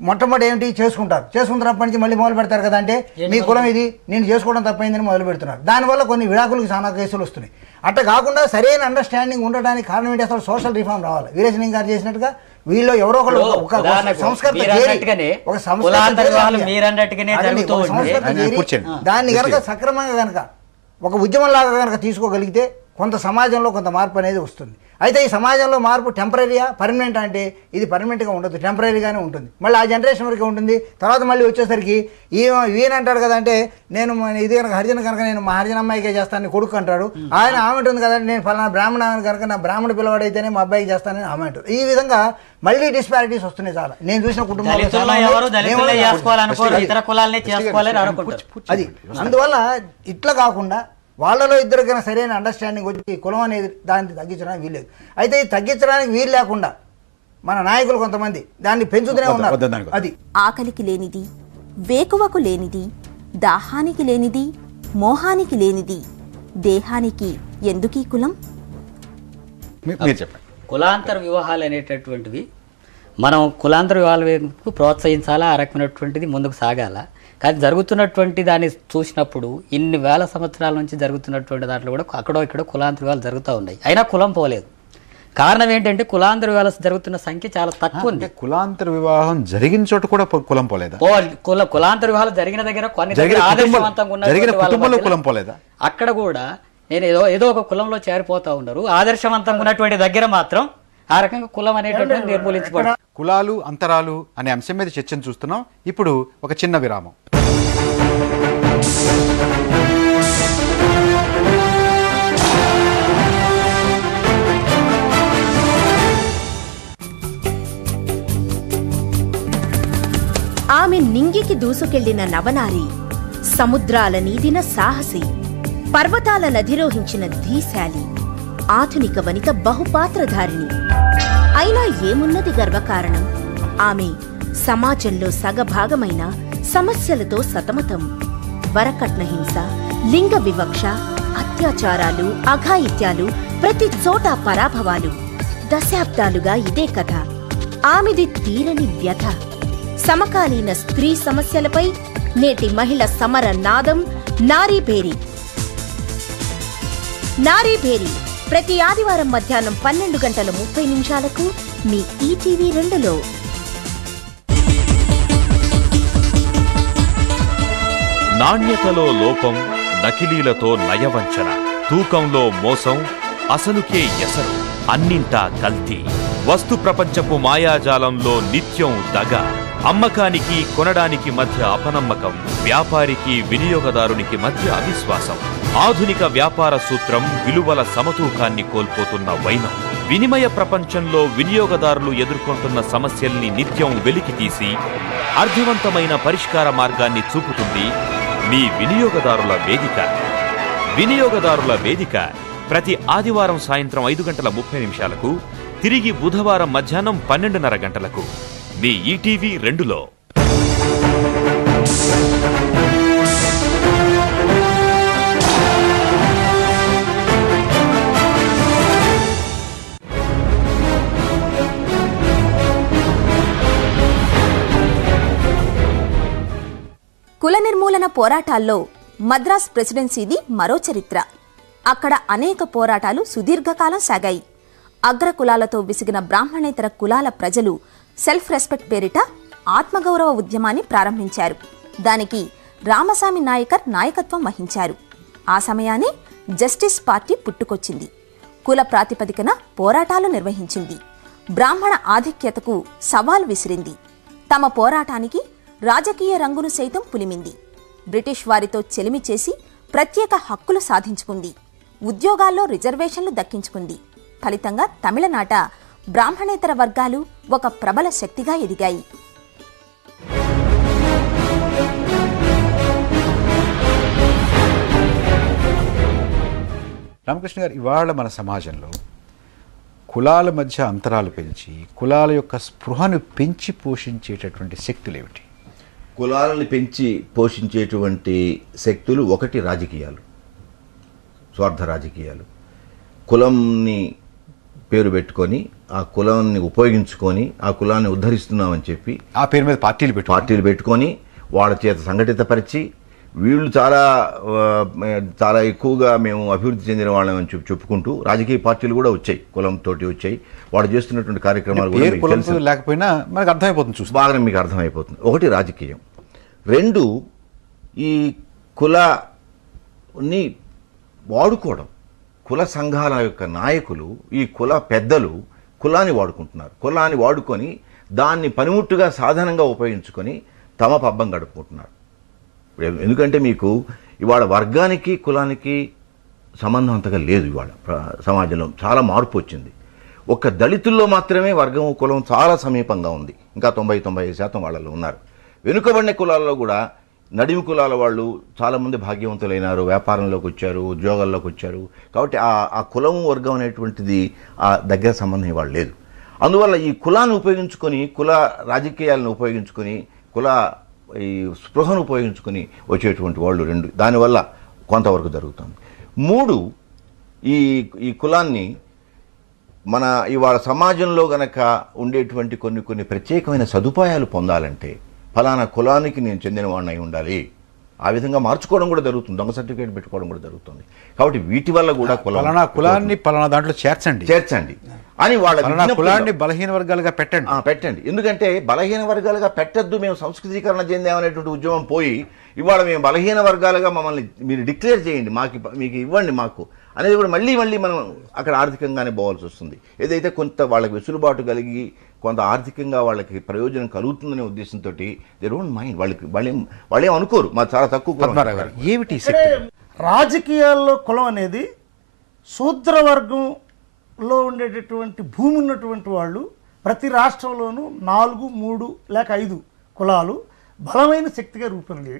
మొట్టమొదటి ఏమిటి చేసుకుంటున్నప్పటి నుంచి మళ్ళీ మొదలు పెడతారు కదా, అంటే మీ కులం ఇది, నేను చేసుకోవడం తప్పైందని మొదలు పెడుతున్నారు. దానివల్ల కొన్ని విడాకులకు చాలా కేసులు వస్తున్నాయి. అట్లా కాకుండా సరైన అండర్స్టాండింగ్ ఉండడానికి కారణం ఏంటి, అసలు సోషల్ రిఫార్మ్ రావాలి. వీరేశలింగం గారు చేసినట్టుగా వీళ్ళు ఎవరో ఒకరు ఒక సంస్కృత దాన్ని కనుక సక్రమంగా కనుక ఒక ఉద్యమంలాగా కనుక తీసుకోగలిగితే కొంత సమాజంలో కొంత మార్పు అనేది వస్తుంది. అయితే ఈ సమాజంలో మార్పు టెంపరీయా పర్మనెంట్ అంటే ఇది పర్మనెంట్గా ఉండదు, టెంపరీగానే ఉంటుంది. మళ్ళీ ఆ జనరేషన్ వరకు ఉంటుంది. తర్వాత మళ్ళీ వచ్చేసరికి ఈయనంటాడు కదా, అంటే నేను ఇది కనుక హరిజన కనుక నేను మా హరిజన అమ్మాయికే చేస్తానని కొడుకు అంటాడు. ఆయన ఆమె ఉంటుంది కదంటే నేను ఫలానా బ్రాహ్మణ కనుక నా బ్రాహ్మణ పిల్లవాడైతేనే మా అబ్బాయికి చేస్తానని ఆమె అంటారు. ఈ విధంగా మళ్ళీ డిస్పారిటీస్ వస్తున్నాయి చాలా. నేను చూసిన కుటుంబంలో అది. అందువల్ల ఇట్లా కాకుండా వాళ్ళలో ఇద్దరికైనా సరైన అండర్స్టాండింగ్ వచ్చి కులం అనేది దాన్ని తగ్గించడానికి వీల్లేదు. అయితే ఇది తగ్గించడానికి వీలు లేకుండా మన నాయకులు కొంతమంది దాన్ని పెంచుతూనే ఉన్నారు. అది ఆకలికి లేనిది, వేకువకు లేనిది, దాహానికి లేనిది, మోహానికి లేనిది, దేహానికి ఎందుకీ కులం? కులాంతర వివాహాలు అనేటటువంటివి మనం కులాంతర వివాహాలకు ప్రోత్సహించాలా, ఆ రకమైనటువంటిది ముందుకు సాగాల. కానీ జరుగుతున్నటువంటి దాన్ని చూసినప్పుడు ఇన్ని వేల సంవత్సరాల నుంచి జరుగుతున్నటువంటి దాంట్లో కూడా అక్కడో ఇక్కడ కులాంతర వివాహాలు జరుగుతూ ఉన్నాయి. అయినా కులం పోలేదు. కారణం ఏంటంటే కులాంతర వివాహాలు జరుగుతున్న సంఖ్య చాలా తక్కువ ఉంది. కులాంతర వివాహం జరిగిన చోట కూడా కులం పోలేదా? కులాంతర వివాహాలు జరిగిన దగ్గర కొన్ని ఆదర్శవంతంగా ఉన్న అక్కడ కూడా నేను ఏదో ఒక కులంలో చేరిపోతా ఉన్నారు. ఆదర్శవంతంగా ఉన్నటువంటి దగ్గర మాత్రం ఆ రకంగా కులం అనేటువంటి నిర్మూలించబడు. కులాలు అంతరాలు అనే అంశం మీద చర్చను చూస్తున్నాం. ఇప్పుడు ఒక చిన్న విరామం. ఆమె నింగికి దూసుకెళ్లిన నవనారి, సముద్రాల నీదిన సాహసి, పర్వతాల నధిరోహించిన ధీశాలి, ఆధునిక వనిత బహుపాత్రధారిణి. అయినా ఏమున్నది గర్వకారణం? ఆమె సమాజంలో సగభాగమైన సమస్యలతో సతమతం. వరకట్న హింస, లింగ వివక్ష, అత్యాచారాలు, అఘాయిత్యాలు, ప్రతి చోట పరాభవాలు. దశాబ్దాలుగా ఇదే కథ. ఆమెది తీరని వ్యథ. సమకాలీన స్త్రీ సమస్యలపై నేటి మహిళ సమర నాదం నారీభేరి. నారీభేరి ప్రతి ఆదివారం మధ్యాహ్నం 12:30 మీ ఈటీవీ 2లో. నాణ్యతలో లోపం, నకిలీలతో నయవంచన, తూకంలో మోసం, అసలుకే ఎసరు, అన్నింటా కల్తీ. వస్తు ప్రపంచపు మాయాజాలంలో నిత్యం దగ. అమ్మకానికి కొనడానికి మధ్య అపనమ్మకం, వ్యాపారికి వినియోగదారునికి మధ్య అవిశ్వాసం. ఆధునిక వ్యాపార సూత్రం విలువల సమతూకాన్ని కోల్పోతున్న వైనం. వినిమయ ప్రపంచంలో వినియోగదారులు ఎదుర్కొంటున్న సమస్యల్ని నిత్యం వెలికితీసి అర్థవంతమైన పరిష్కార మార్గాన్ని చూపుతుంది మీ వినియోగదారుల వేదిక. వినియోగదారుల వేదిక ప్రతి ఆదివారం సాయంత్రం 5:30 తిరిగి బుధవారం మధ్యాహ్నం 12:30 మీ ఈటీవీ 2లో. కుల నిర్మూలన పోరాటాల్లో మద్రాస్ ప్రెసిడెన్సీది మరో చరిత్ర. అక్కడ అనేక పోరాటాలు సుదీర్ఘకాలం సాగాయి. అగ్రకులాలతో విసిగిన బ్రాహ్మణేతర కులాల ప్రజలు సెల్ఫ్ రెస్పెక్ట్ పేరిట ఆత్మగౌరవ ఉద్యమాన్ని ప్రారంభించారు. దానికి రామసామి నాయకర్ నాయకత్వం వహించారు. ఆ సమయానే జస్టిస్ పార్టీ పుట్టుకొచ్చింది. కుల ప్రాతిపదికన పోరాటాలు నిర్వహించింది. బ్రాహ్మణ ఆధిక్యతకు సవాల్ విసిరింది. తమ పోరాటానికి రాజకీయ రంగును సైతం పులిమింది. బ్రిటిష్ వారితో చెలిమి చేసి ప్రత్యేక హక్కులు సాధించుకుంది. ఉద్యోగాల్లో రిజర్వేషన్లు దక్కించుకుంది. ఫలితంగా తమిళనాట బ్రాహ్మణేతర వర్గాలు ఒక ప్రబల శక్తిగా ఎదిగాయి. రామకృష్ణ గారు, ఇవాళ మన సమాజంలో కులాల మధ్య అంతరాలు పెంచి కులాల యొక్క స్పృహను పెంచి పోషించేటటువంటి శక్తులు ఏమిటి? కులాలను పెంచి పోషించేటువంటి శక్తులు ఒకటి రాజకీయాలు, స్వార్థ రాజకీయాలు. కులంని పేరు పెట్టుకొని ఆ కులాన్ని ఉపయోగించుకొని ఆ కులాన్ని ఉద్ధరిస్తున్నామని చెప్పి ఆ పేరు మీద పార్టీలు పెట్టుకొని వాళ్ళ చేత సంఘటితపరిచి వీళ్ళు చాలా చాలా ఎక్కువగా మేము అభివృద్ధి చెందిన వాళ్ళని చెప్పుకుంటూ రాజకీయ పార్టీలు కూడా వచ్చాయి, కులంతోటి వచ్చాయి. వాళ్ళు చేస్తున్నటువంటి కార్యక్రమాలు కూడా లేకపోయినా మనకు అర్థమైపోతుంది, చూసి బాగానే మీకు అర్థమైపోతుంది. ఒకటి రాజకీయం, రెండు ఈ కులాన్ని వాడుకోవడం. కుల సంఘాల యొక్క నాయకులు, ఈ కుల పెద్దలు కులాన్ని వాడుకుంటున్నారు. కులాన్ని వాడుకొని దాన్ని పనిముట్టుగా సాధనంగా ఉపయోగించుకొని తమ పబ్బం గడుపుకుంటున్నారు. ఎందుకంటే మీకు ఇవాళ వర్గానికి కులానికి సంబంధం అంతగా లేదు. ఇవాళ సమాజంలో చాలా మార్పు వచ్చింది. ఒక్క దళితుల్లో మాత్రమే వర్గం కులం చాలా సమీపంగా ఉంది. ఇంకా 90-95% వాళ్ళలో ఉన్నారు. వెనుకబడిన కులాల్లో కూడా నడిమి కులాల వాళ్ళు చాలామంది భాగ్యవంతులైనారు, వ్యాపారంలోకి వచ్చారు, ఉద్యోగాల్లోకి వచ్చారు. కాబట్టి ఆ కులం వర్గం అనేటువంటిది ఆ దగ్గర సంబంధం ఇవాళ లేదు. అందువల్ల ఈ కులాన్ని ఉపయోగించుకొని, కుల రాజకీయాలను ఉపయోగించుకొని, కుల ఈ స్పృహను ఉపయోగించుకొని వచ్చేటువంటి వాళ్ళు రెండు. దానివల్ల కొంతవరకు జరుగుతుంది. మూడు, ఈ కులాన్ని మన ఇవాళ సమాజంలో గనక ఉండేటువంటి కొన్ని ప్రత్యేకమైన సదుపాయాలు పొందాలంటే ఫలానా కులానికి నేను చెందిన వాడిని అయి ఉండాలి, ఆ విధంగా మార్చుకోవడం కూడా జరుగుతుంది. దొంగ సర్టిఫికేట్ పెట్టుకోవడం కూడా జరుగుతుంది. కాబట్టి వీటి వల్ల కూడా కులాన్ని పలానా దాంట్లో చేర్చండి అని వాళ్ళ కులాన్ని బలహీన వర్గాలుగా పెట్టండి. ఎందుకంటే బలహీన వర్గాలుగా పెట్టద్దు, మేము సంస్కృతీకరణ చెందామనేటువంటి ఉద్యమం పోయి ఇవాళ మేము బలహీన వర్గాలుగా మమ్మల్ని మీరు డిక్లేర్ చేయండి, మీకు ఇవ్వండి మాకు అనేది కూడా మళ్ళీ మనం అక్కడ ఆర్థికంగానే పోవాల్సి వస్తుంది. ఏదైతే కొంత వాళ్ళకి వెసులుబాటు కలిగి కొంత ఆర్థికంగా వాళ్ళకి ప్రయోజనం కలుగుతుందనే ఉద్దేశంతో దే డోంట్ మైండ్, వాళ్ళేం అనుకోరు. మా చాలా తక్కువ. ఏమిటి రాజకీయాల్లో కులం అనేది శూద్రవర్గంలో ఉండేటటువంటి భూమి ఉన్నటువంటి వాళ్ళు ప్రతి రాష్ట్రంలోనూ 4, 3 లేక 5 కులాలు బలమైన శక్తిగా రూపొంది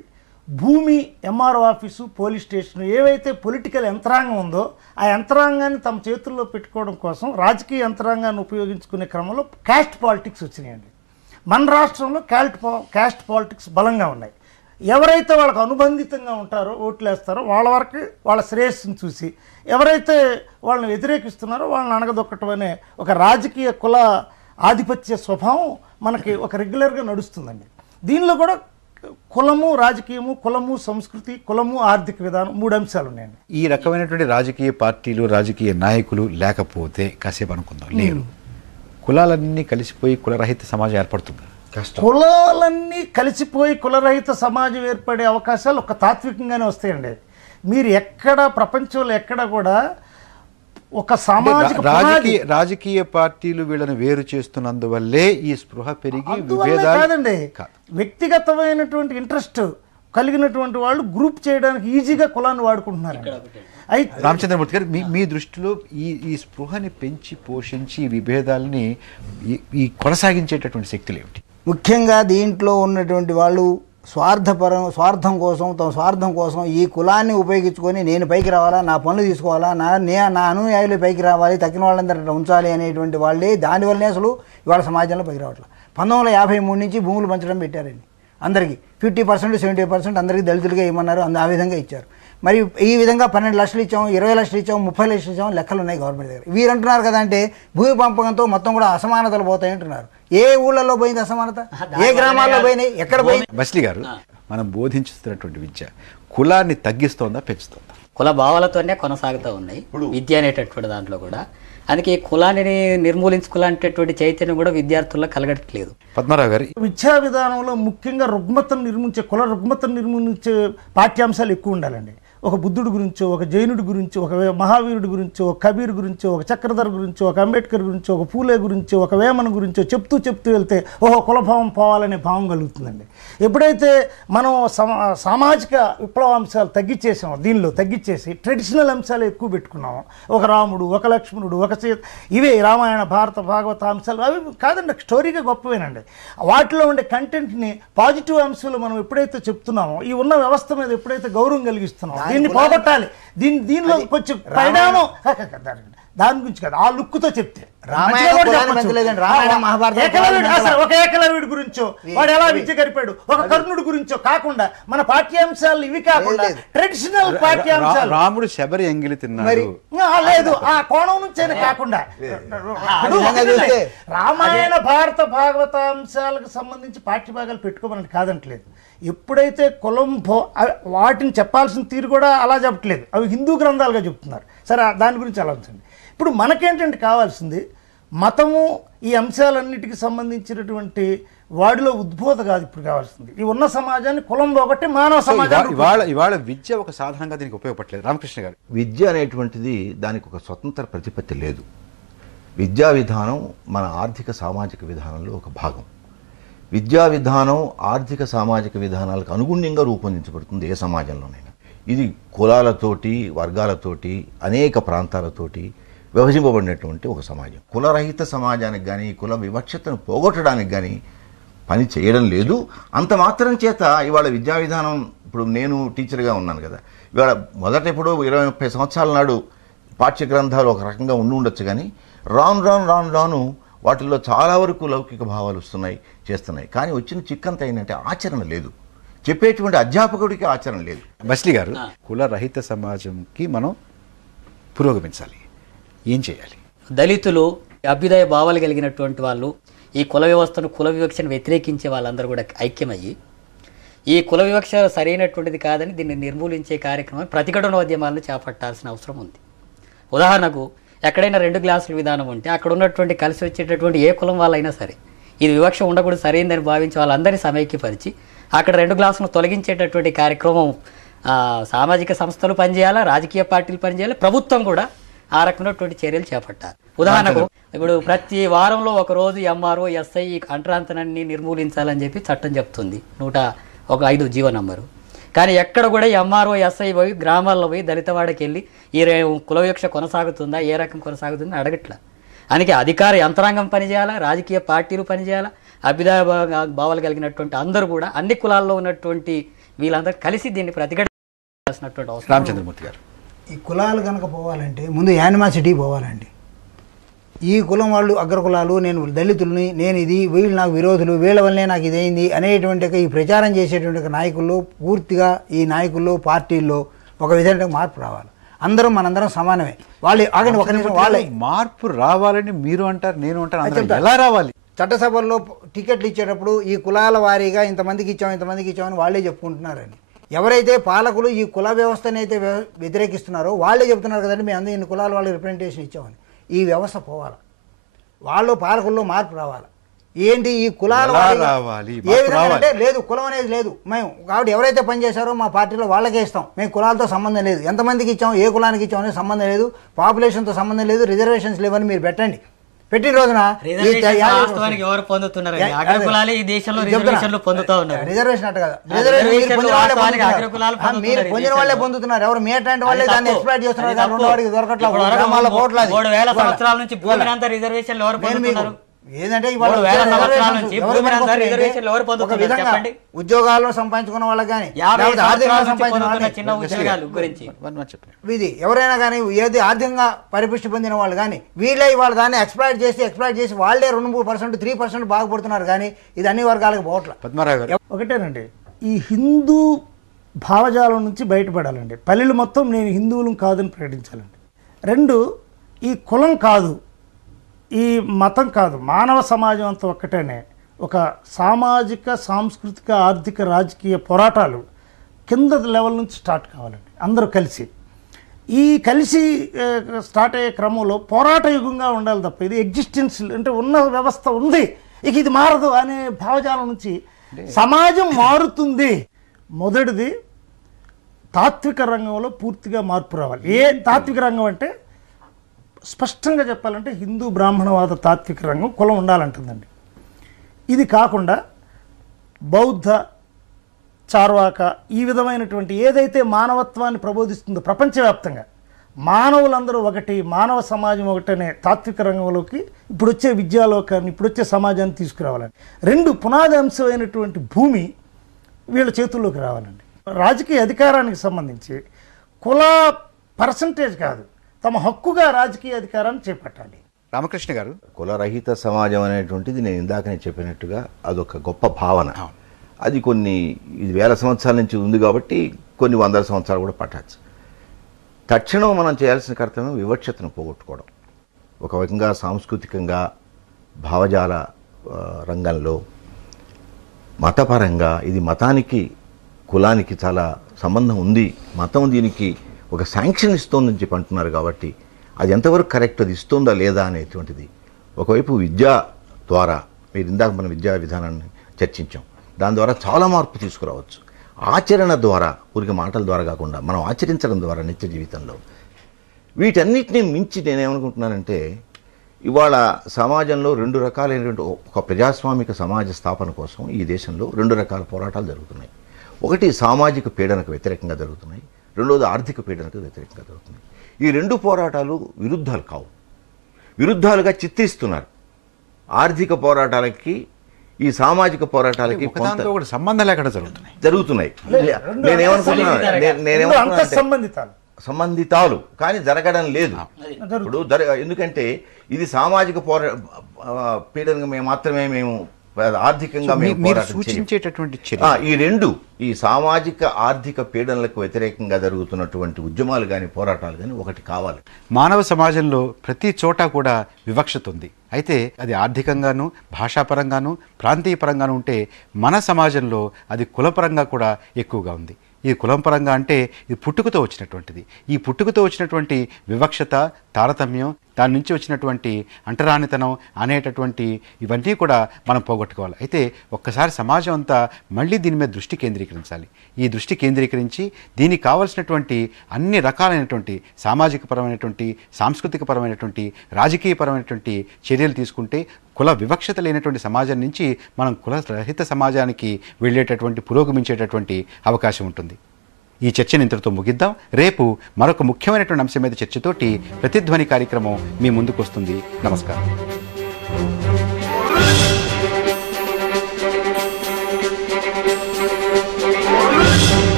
భూమి, ఎంఆర్ఓ ఆఫీసు, పోలీస్ స్టేషన్ ఏవైతే పొలిటికల్ యంత్రాంగం ఉందో ఆ యంత్రాంగాన్ని తమ చేతుల్లో పెట్టుకోవడం కోసం రాజకీయ యంత్రాంగాన్ని ఉపయోగించుకునే క్రమంలో క్యాస్ట్ పాలిటిక్స్ వచ్చినాయండి. మన రాష్ట్రంలో క్యాస్ట్ పాలిటిక్స్ బలంగా ఉన్నాయి. ఎవరైతే వాళ్ళకు అనుబంధితంగా ఉంటారో, ఓట్లు వేస్తారో వాళ్ళ వరకు వాళ్ళ శ్రేయస్సును చూసి ఎవరైతే వాళ్ళని వ్యతిరేకిస్తున్నారో వాళ్ళని అణగదొక్కటం అనే ఒక రాజకీయ కుల ఆధిపత్య స్వభావం మనకి ఒక రెగ్యులర్గా నడుస్తుందండి. దీనిలో కూడా కులము రాజకీయము, కులము సంస్కృతి, కులము ఆర్థిక విధానం 3 అంశాలు ఉన్నాయండి. ఈ రకమైనటువంటి రాజకీయ పార్టీలు, రాజకీయ నాయకులు లేకపోతే కాసేపు అనుకుందాం, లేరు, కులాలన్నీ కలిసిపోయి కులరహిత సమాజం ఏర్పడుతుంది. కులాలన్నీ కలిసిపోయి కులరహిత సమాజం ఏర్పడే అవకాశాలు ఒక తాత్వికంగానే వస్తాయండి. మీరు ఎక్కడ ప్రపంచంలో ఎక్కడ కూడా ఒక సామాజిక రాజకీయ పార్టీలు వీళ్ళని వేరు చేస్తున్నందువల్లే ఈ స్పృహ పెరిగి కాదండి, వ్యక్తిగతమైనటువంటి ఇంట్రెస్ట్ కలిగినటువంటి వాళ్ళు గ్రూప్ చేయడానికి ఈజీగా కులాన్ని వాడుకుంటున్నారు. రామచంద్రమూర్తి గారు, మీ దృష్టిలో ఈ స్పృహని పెంచి పోషించి విభేదాలని ఈ కొనసాగించేటటువంటి శక్తులు ఏమిటి? ముఖ్యంగా దీంట్లో ఉన్నటువంటి వాళ్ళు స్వార్థం కోసం ఈ కులాన్ని ఉపయోగించుకొని నేను పైకి రావాలా, నా పనులు తీసుకోవాలా, నా అనుయాయులు పైకి రావాలి, తక్కిన వాళ్ళందరూ ఉంచాలి అనేటువంటి వాళ్ళే దానివల్లనే అసలు ఇవాళ సమాజంలో పైకి రావట్లేదు. 1953 నుంచి భూములు పంచడం పెట్టారండి. అందరికీ 50%, 70% అందరికీ దళితులుగా ఇవ్వమన్నారు. ఆ విధంగా ఇచ్చారు. మరి ఈ విధంగా 12 లక్షలు ఇచ్చాము, 20 లక్షలు ఇచ్చాము, 30 లక్షలు ఇచ్చాము, లెక్కలు ఉన్నాయి గవర్నమెంట్ దగ్గర. వీరు అంటున్నారు కదా అంటే భూమి పంపకంతో మొత్తం కూడా అసమానతలు పోతాయి అంటున్నారు. ఏ ఊళ్ళలో పోయింది అసమానత? ఏ గ్రామాల్లో పోయినాయి? ఎక్కడ పోయింది? బస్లీ గారు, మనం బోధించుతున్నటువంటి విద్య కులాన్ని తగ్గిస్తోందా, పెంచుతోందా? కుల భావాలతోనే కొనసాగుతూ ఉన్నాయి విద్య అనేటటువంటి దాంట్లో కూడా. అందుకే కులాన్ని నిర్మూలించుకోవాలనేటటువంటి చైతన్యం కూడా విద్యార్థుల్లో కలగట్లేదు. పద్మారావు గారు, విద్యా విధానంలో ముఖ్యంగా కుల రుగ్మతను నిర్మూలించే పాఠ్యాంశాలు ఎక్కువ ఉండాలండి. ఒక బుద్ధుడి గురించో, ఒక జైనుడి గురించో, ఒక మహావీరుడి గురించో, ఒక కబీర్ గురించో, ఒక చక్రధర్ గురించో, ఒక అంబేద్కర్ గురించో, ఒక పూలే గురించో, ఒక వేమన గురించో చెప్తూ వెళ్తే కులభావం పోవాలనే భావం కలుగుతుందండి. ఎప్పుడైతే మనం సామాజిక విప్లవాంశాలు తగ్గించేసామో, దీనిలో తగ్గించేసి ట్రెడిషనల్ అంశాలు ఎక్కువ పెట్టుకున్నాము, ఒక రాముడు, ఒక లక్ష్మణుడు, ఒక సీత, ఇవే రామాయణ భారత భాగవత అంశాలు అవి కాదండి, స్టోరీగా గొప్పవేనండి. వాటిలో ఉండే కంటెంట్ని పాజిటివ్ అంశాలు మనం ఎప్పుడైతే చెప్తున్నామో, ఈ ఉన్న వ్యవస్థ మీద ఎప్పుడైతే గౌరవం కలిగిస్తున్నామో దీన్ని పోగొట్టాలి. దీనిలో కొంచెం పరిణామం దాని గురించి కాదు, ఆ లుక్తో చెప్తే ఒక ఏకలవ్యుడి గురించో వాడు ఎలా విద్య గడిపాడు, ఒక కర్ణుడి గురించో కాకుండా మన పాఠ్యాంశాలు ఇవి కాకుండా ట్రెడిషనల్ పాఠ్యాంశాలు, రాముడు శబరి ఎంగిలి తిన్నాడు లేదు ఆ కోణం నుంచైనా కాకుండా రామాయణ భారత భాగవతాంశాలకు సంబంధించి పాఠ్యభాగాలు పెట్టుకోమని కాదంటలేదు. ఎప్పుడైతే కులం వాటిని చెప్పాల్సిన తీరు కూడా అలా చెప్పట్లేదు, అవి హిందూ గ్రంథాలుగా చెప్తున్నారు. సరే, దాని గురించి ఆలోచించండి. ఇప్పుడు మనకేంటంటే కావాల్సింది మతము, ఈ అంశాలన్నిటికీ సంబంధించినటువంటి వాడిలో ఉద్బోధ కాదు ఇప్పుడు కావాల్సింది. ఈ ఉన్న సమాజాన్ని కులం ఒకటి మానవ సమాజం. ఇవాళ విద్య ఒక సాధనంగా దీనికి ఉపయోగపడలేదు. రామకృష్ణ గారు, విద్య అనేటువంటిది దానికి ఒక స్వతంత్ర ప్రతిపత్తి లేదు. విద్యా విధానం మన ఆర్థిక సామాజిక విధానంలో ఒక భాగం. విద్యా విధానం ఆర్థిక సామాజిక విధానాలకు అనుగుణ్యంగా రూపొందించబడుతుంది ఏ సమాజంలోనైనా. ఇది కులాలతోటి, వర్గాలతోటి, అనేక ప్రాంతాలతోటి విభజింపబడినటువంటి ఒక సమాజం. కులరహిత సమాజానికి కానీ కుల వివక్షతను పోగొట్టడానికి కానీ పని చేయడం లేదు. అంత మాత్రం చేత ఇవాళ విద్యా విధానం, ఇప్పుడు నేను టీచర్గా ఉన్నాను కదా, ఇవాళ మొదట ఇప్పుడు 20-30 సంవత్సరాల నాడు పాఠ్య గ్రంథాలు ఒక రకంగా ఉండొచ్చు, కానీ రాను వాటిల్లో చాలా వరకు లౌకిక భావాలు వస్తున్నాయి, చేస్తున్నాయి. కానీ వచ్చిన చిక్కంత ఏంటంటే ఆచరణ లేదు. చెప్పేటువంటి అధ్యాపకుడికి ఆచరణ లేదు. బస్లీ గారు, కుల రహిత సమాజంకి మనం పురోగమించాలి, ఏం చేయాలి? దళితులు, అభ్యుదయ భావాలు కలిగినటువంటి వాళ్ళు, ఈ కుల వ్యవస్థను, కుల వివక్షను వ్యతిరేకించే వాళ్ళందరూ కూడా ఐక్యమయ్యి ఈ కుల వివక్ష సరైనటువంటిది కాదని దీన్ని నిర్మూలించే కార్యక్రమం, ప్రతిఘటనోద్యమాలను చేపట్టాల్సిన అవసరం ఉంది. ఉదాహరణకు ఎక్కడైనా 2 గ్లాసుల విధానం ఉంటే అక్కడ ఉన్నటువంటి కలిసి వచ్చేటటువంటి ఏ కులం వాళ్ళైనా సరే ఇది వివక్ష ఉండకూడదు, సరైనదని భావించి వాళ్ళందరినీ సమైక్యపరిచి అక్కడ 2 గ్లాసులను తొలగించేటటువంటి కార్యక్రమం సామాజిక సంస్థలు పనిచేయాలా, రాజకీయ పార్టీలు పనిచేయాలి, ప్రభుత్వం కూడా ఆ రకమైనటువంటి చర్యలు చేపట్టాలి. ఉదాహరణకు ఇప్పుడు ప్రతి వారంలో ఒక రోజు ఎంఆర్ఓ, ఎస్ఐ అంటరాంతనాన్ని నిర్మూలించాలని చెప్పి చట్టం చెప్తుంది, 105 జీవో నంబరు. కానీ ఎక్కడ కూడా ఎంఆర్ఓ, ఎస్ఐ పోయి గ్రామాల్లో పోయి దళితవాడకి వెళ్ళి ఈ కుల వివక్ష కొనసాగుతుందా, ఏ రకం కొనసాగుతుందని అడగట్లా. అందుకే అధికార యంత్రాంగం పనిచేయాలా, రాజకీయ పార్టీలు పనిచేయాలా, అభ్యుదయ భావాలు కలిగినటువంటి అందరూ కూడా అన్ని కులాల్లో ఉన్నటువంటి వీళ్ళందరూ కలిసి దీన్ని ప్రతిఘటించాల్సినటువంటి అవసరం. రామచంద్రమూర్తి గారు, ఈ కులాలు కనుక పోవాలంటే ముందు యానిమాసిటీ పోవాలండి. ఈ కులం వాళ్ళు అగ్రకులాలు, నేను దళితుల్ని, నేను ఇది, వీళ్ళు నాకు విరోధులు, వీళ్ళ వల్లనే నాకు ఇదైంది అనేటువంటి ఈ ప్రచారం చేసేటువంటి నాయకుల్లో, పూర్తిగా ఈ నాయకుల్లో, పార్టీల్లో ఒక విధంగా మార్పు రావాలి. మనందరం సమానమే. వాళ్ళు ఆగండి ఒక నిమిషం, వాళ్ళే మార్పు రావాలని మీరు అంటారు, నేను అంటాను, ఎలా రావాలి? చట్టసభల్లో టికెట్లు ఇచ్చేటప్పుడు ఈ కులాల వారీగా ఇంతమందికి ఇచ్చామని వాళ్ళే చెప్పుకుంటున్నారని. ఎవరైతే పాలకులు ఈ కుల వ్యవస్థని అయితే వ్యతిరేకిస్తున్నారో వాళ్ళే చెప్తున్నారు కదండి, మేము అందరూ ఇన్ని కులాల వాళ్ళు రిప్రజెంటేషన్ ఇచ్చామని. ఈ వ్యవస్థ పోవాలి, వాళ్ళు పాలకుల్లో మార్పు రావాలి. ఏంటి ఈ కులాల ఏ విధంగా అంటే లేదు, కులం అనేది లేదు, మేము కాబట్టి ఎవరైతే పనిచేశారో మా పార్టీలో వాళ్ళకే ఇస్తాం, మేము కులాలతో సంబంధం లేదు, ఎంతమందికి ఇచ్చాం, ఏ కులానికి ఇచ్చాం అనేది సంబంధం లేదు, పాపులేషన్తో సంబంధం లేదు, రిజర్వేషన్స్ లేవని మీరు పెట్టండి. పెట్టిన రోజున రిజర్వేషన్ అట్ట కదా, మీరు పొందిన వాళ్ళే పొందుతున్నారు, ఎవరు మేటంటే వాళ్ళే దాన్ని ఎక్స్ప్లాయిట్ చేస్తున్నారు. ఏంటంటే ఉద్యోగాల్లో సంపాదించుకున్న వాళ్ళకి కానీ ఇది ఎవరైనా కానీ ఏది ఆర్థికంగా పరిపుష్టి పొందిన వాళ్ళు కానీ వీళ్ళే వాళ్ళు దాన్ని ఎక్స్ప్లాయిట్ చేసి వాళ్ళే 2-3%, 3% బాగుపడుతున్నారు. కానీ ఇది అన్ని వర్గాలకు పోవట్లేదు. ఒకటేనండి, ఈ హిందూ భావజాలం నుంచి బయటపడాలండి. పల్లెలు మొత్తం నేను హిందువులం కాదని ప్రకటించాలండి. 2, ఈ కులం కాదు, ఈ మతం కాదు, మానవ సమాజం అంతా ఒక్కటేనే. ఒక సామాజిక, సాంస్కృతిక, ఆర్థిక, రాజకీయ పోరాటాలు కింద లెవెల్ నుంచి స్టార్ట్ కావాలండి. అందరూ కలిసి స్టార్ట్ అయ్యే క్రమంలో పోరాట యుగంగా ఉండాలి తప్ప ఇది ఎగ్జిస్టెన్స్ అంటే ఉన్న వ్యవస్థ ఉంది ఇక ఇది మారదు అనే భావజాలం నుంచి సమాజం మారుతుంది. మొదటిది తాత్విక రంగంలో పూర్తిగా మార్పు రావాలి. ఏ తాత్విక రంగం అంటే స్పష్టంగా చెప్పాలంటే హిందూ బ్రాహ్మణవాద తాత్విక రంగం కులం ఉండాలంటుందండి. ఇది కాకుండా బౌద్ధ, చార్వాక ఈ విధమైనటువంటి ఏదైతే మానవత్వాన్ని ప్రబోధిస్తుందో ప్రపంచవ్యాప్తంగా మానవులందరూ ఒకటి, మానవ సమాజం ఒకటనే తాత్విక రంగంలోకి ఇప్పుడు వచ్చే విద్యాలోకాన్ని, ఇప్పుడు వచ్చే సమాజాన్ని తీసుకురావాలండి. 2 పునాది అంశమైనటువంటి భూమి వీళ్ళ చేతుల్లోకి రావాలండి. రాజకీయ అధికారానికి సంబంధించి కుల పర్సంటేజ్ కాదు, తమ హక్కుగా రాజకీయ అధికారాన్ని చేపట్టాలి. రామకృష్ణ గారు, కులరహిత సమాజం అనేటువంటిది నేను ఇందాకనే చెప్పినట్టుగా అదొక గొప్ప భావన. అది కొన్ని 1000 సంవత్సరాల నుంచి ఉంది కాబట్టి కొన్ని 100 సంవత్సరాలు కూడా పట్టచ్చు. తక్షణం మనం చేయాల్సిన కర్తవ్యం వివక్షతను పోగొట్టుకోవడం. ఒక విధంగా సాంస్కృతికంగా భావజాల రంగంలో మతపరంగా ఇది మతానికి కులానికి చాలా సంబంధం ఉంది, మతం దీనికి ఒక శాంక్షన్ ఇస్తోందని చెప్పి అంటున్నారు. కాబట్టి అది ఎంతవరకు కరెక్ట్, అది ఇస్తుందా లేదా అనేటువంటిది ఒకవైపు విద్య ద్వారా, మీరు ఇందాక మన విద్యా విధానాన్ని చర్చించాం, దాని ద్వారా చాలా మార్పు తీసుకురావచ్చు. ఆచరణ ద్వారా, ఊరికి మాటల ద్వారా కాకుండా మనం ఆచరించడం ద్వారా నిత్య జీవితంలో వీటన్నిటిని మించి నేనేమనుకుంటున్నానంటే, ఇవాళ సమాజంలో 2 రకాలైనటువంటి ఒక ప్రజాస్వామిక సమాజ స్థాపన కోసం ఈ దేశంలో 2 రకాల పోరాటాలు జరుగుతున్నాయి. ఒకటి సామాజిక పీడనకు వ్యతిరేకంగా జరుగుతున్నాయి, రెండోది ఆర్థిక పీడనకు వ్యతిరేకంగా జరుగుతున్నాయి. ఈ 2 పోరాటాలు విరుద్ధాలు కావు, విరుద్ధాలుగా చిత్రిస్తున్నారు. ఆర్థిక పోరాటాలకి ఈ సామాజిక పోరాటాలకి సంబంధం లేకుండా జరుగుతున్నాయి. నేనేమనుకుంటున్నాను సంబంధితాలు కానీ జరగడం లేదు. ఇప్పుడు ఎందుకంటే ఇది సామాజిక పీడనంగా మాత్రమే మేము ఆర్థికంగా సూచించేటటువంటి ఈ సామాజిక ఆర్థిక పీడనలకు వ్యతిరేకంగా జరుగుతున్నటువంటి ఉద్యమాలు కానీ పోరాటాలు కానీ ఒకటి కావాలి. మానవ సమాజంలో ప్రతి చోట కూడా వివక్షత ఉంది. అయితే అది ఆర్థికంగాను, భాషాపరంగాను, ప్రాంతీయ పరంగాను ఉంటే మన సమాజంలో అది కులపరంగా కూడా ఎక్కువగా ఉంది. ఈ కులం పరంగా అంటే ఇది పుట్టుకతో వచ్చినటువంటిది. ఈ పుట్టుకతో వచ్చినటువంటి వివక్షత, తారతమ్యం, దాని నుంచి వచ్చినటువంటి అంటరానితనం అనేటటువంటి ఇవన్నీ కూడా మనం పోగొట్టుకోవాలి. అయితే ఒక్కసారి సమాజం అంతా మళ్ళీ దీని మీద దృష్టి కేంద్రీకరించాలి. ఈ దృష్టి కేంద్రీకరించి దీనికి కావాల్సినటువంటి అన్ని రకాలైనటువంటి సామాజిక పరమైనటువంటి, సాంస్కృతిక పరమైనటువంటి, రాజకీయ పరమైనటువంటి చర్యలు తీసుకుంటే కుల వివక్షత లేనటువంటి సమాజం నుంచి మనం కుల రహిత సమాజానికి వెళ్ళేటటువంటి, పురోగమించేటటువంటి అవకాశం ఉంటుంది. ఈ చర్చను ఇంతటితో ముగిద్దాం. రేపు మరొక ముఖ్యమైనటువంటి అంశం మీద చర్చతోటి ప్రతిధ్వని కార్యక్రమం మీ ముందుకు వస్తుంది. నమస్కారం.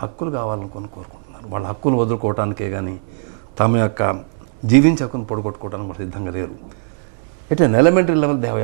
హక్కులు కావాలనుకొని కోరుకుంటున్నారు. వాళ్ళ హక్కులు వదులుకోవటానికే కానీ తమ యొక్క జీవించే హక్కును పొడగొట్టుకోవడానికి సిద్ధంగా లేరు. At an elementary level they have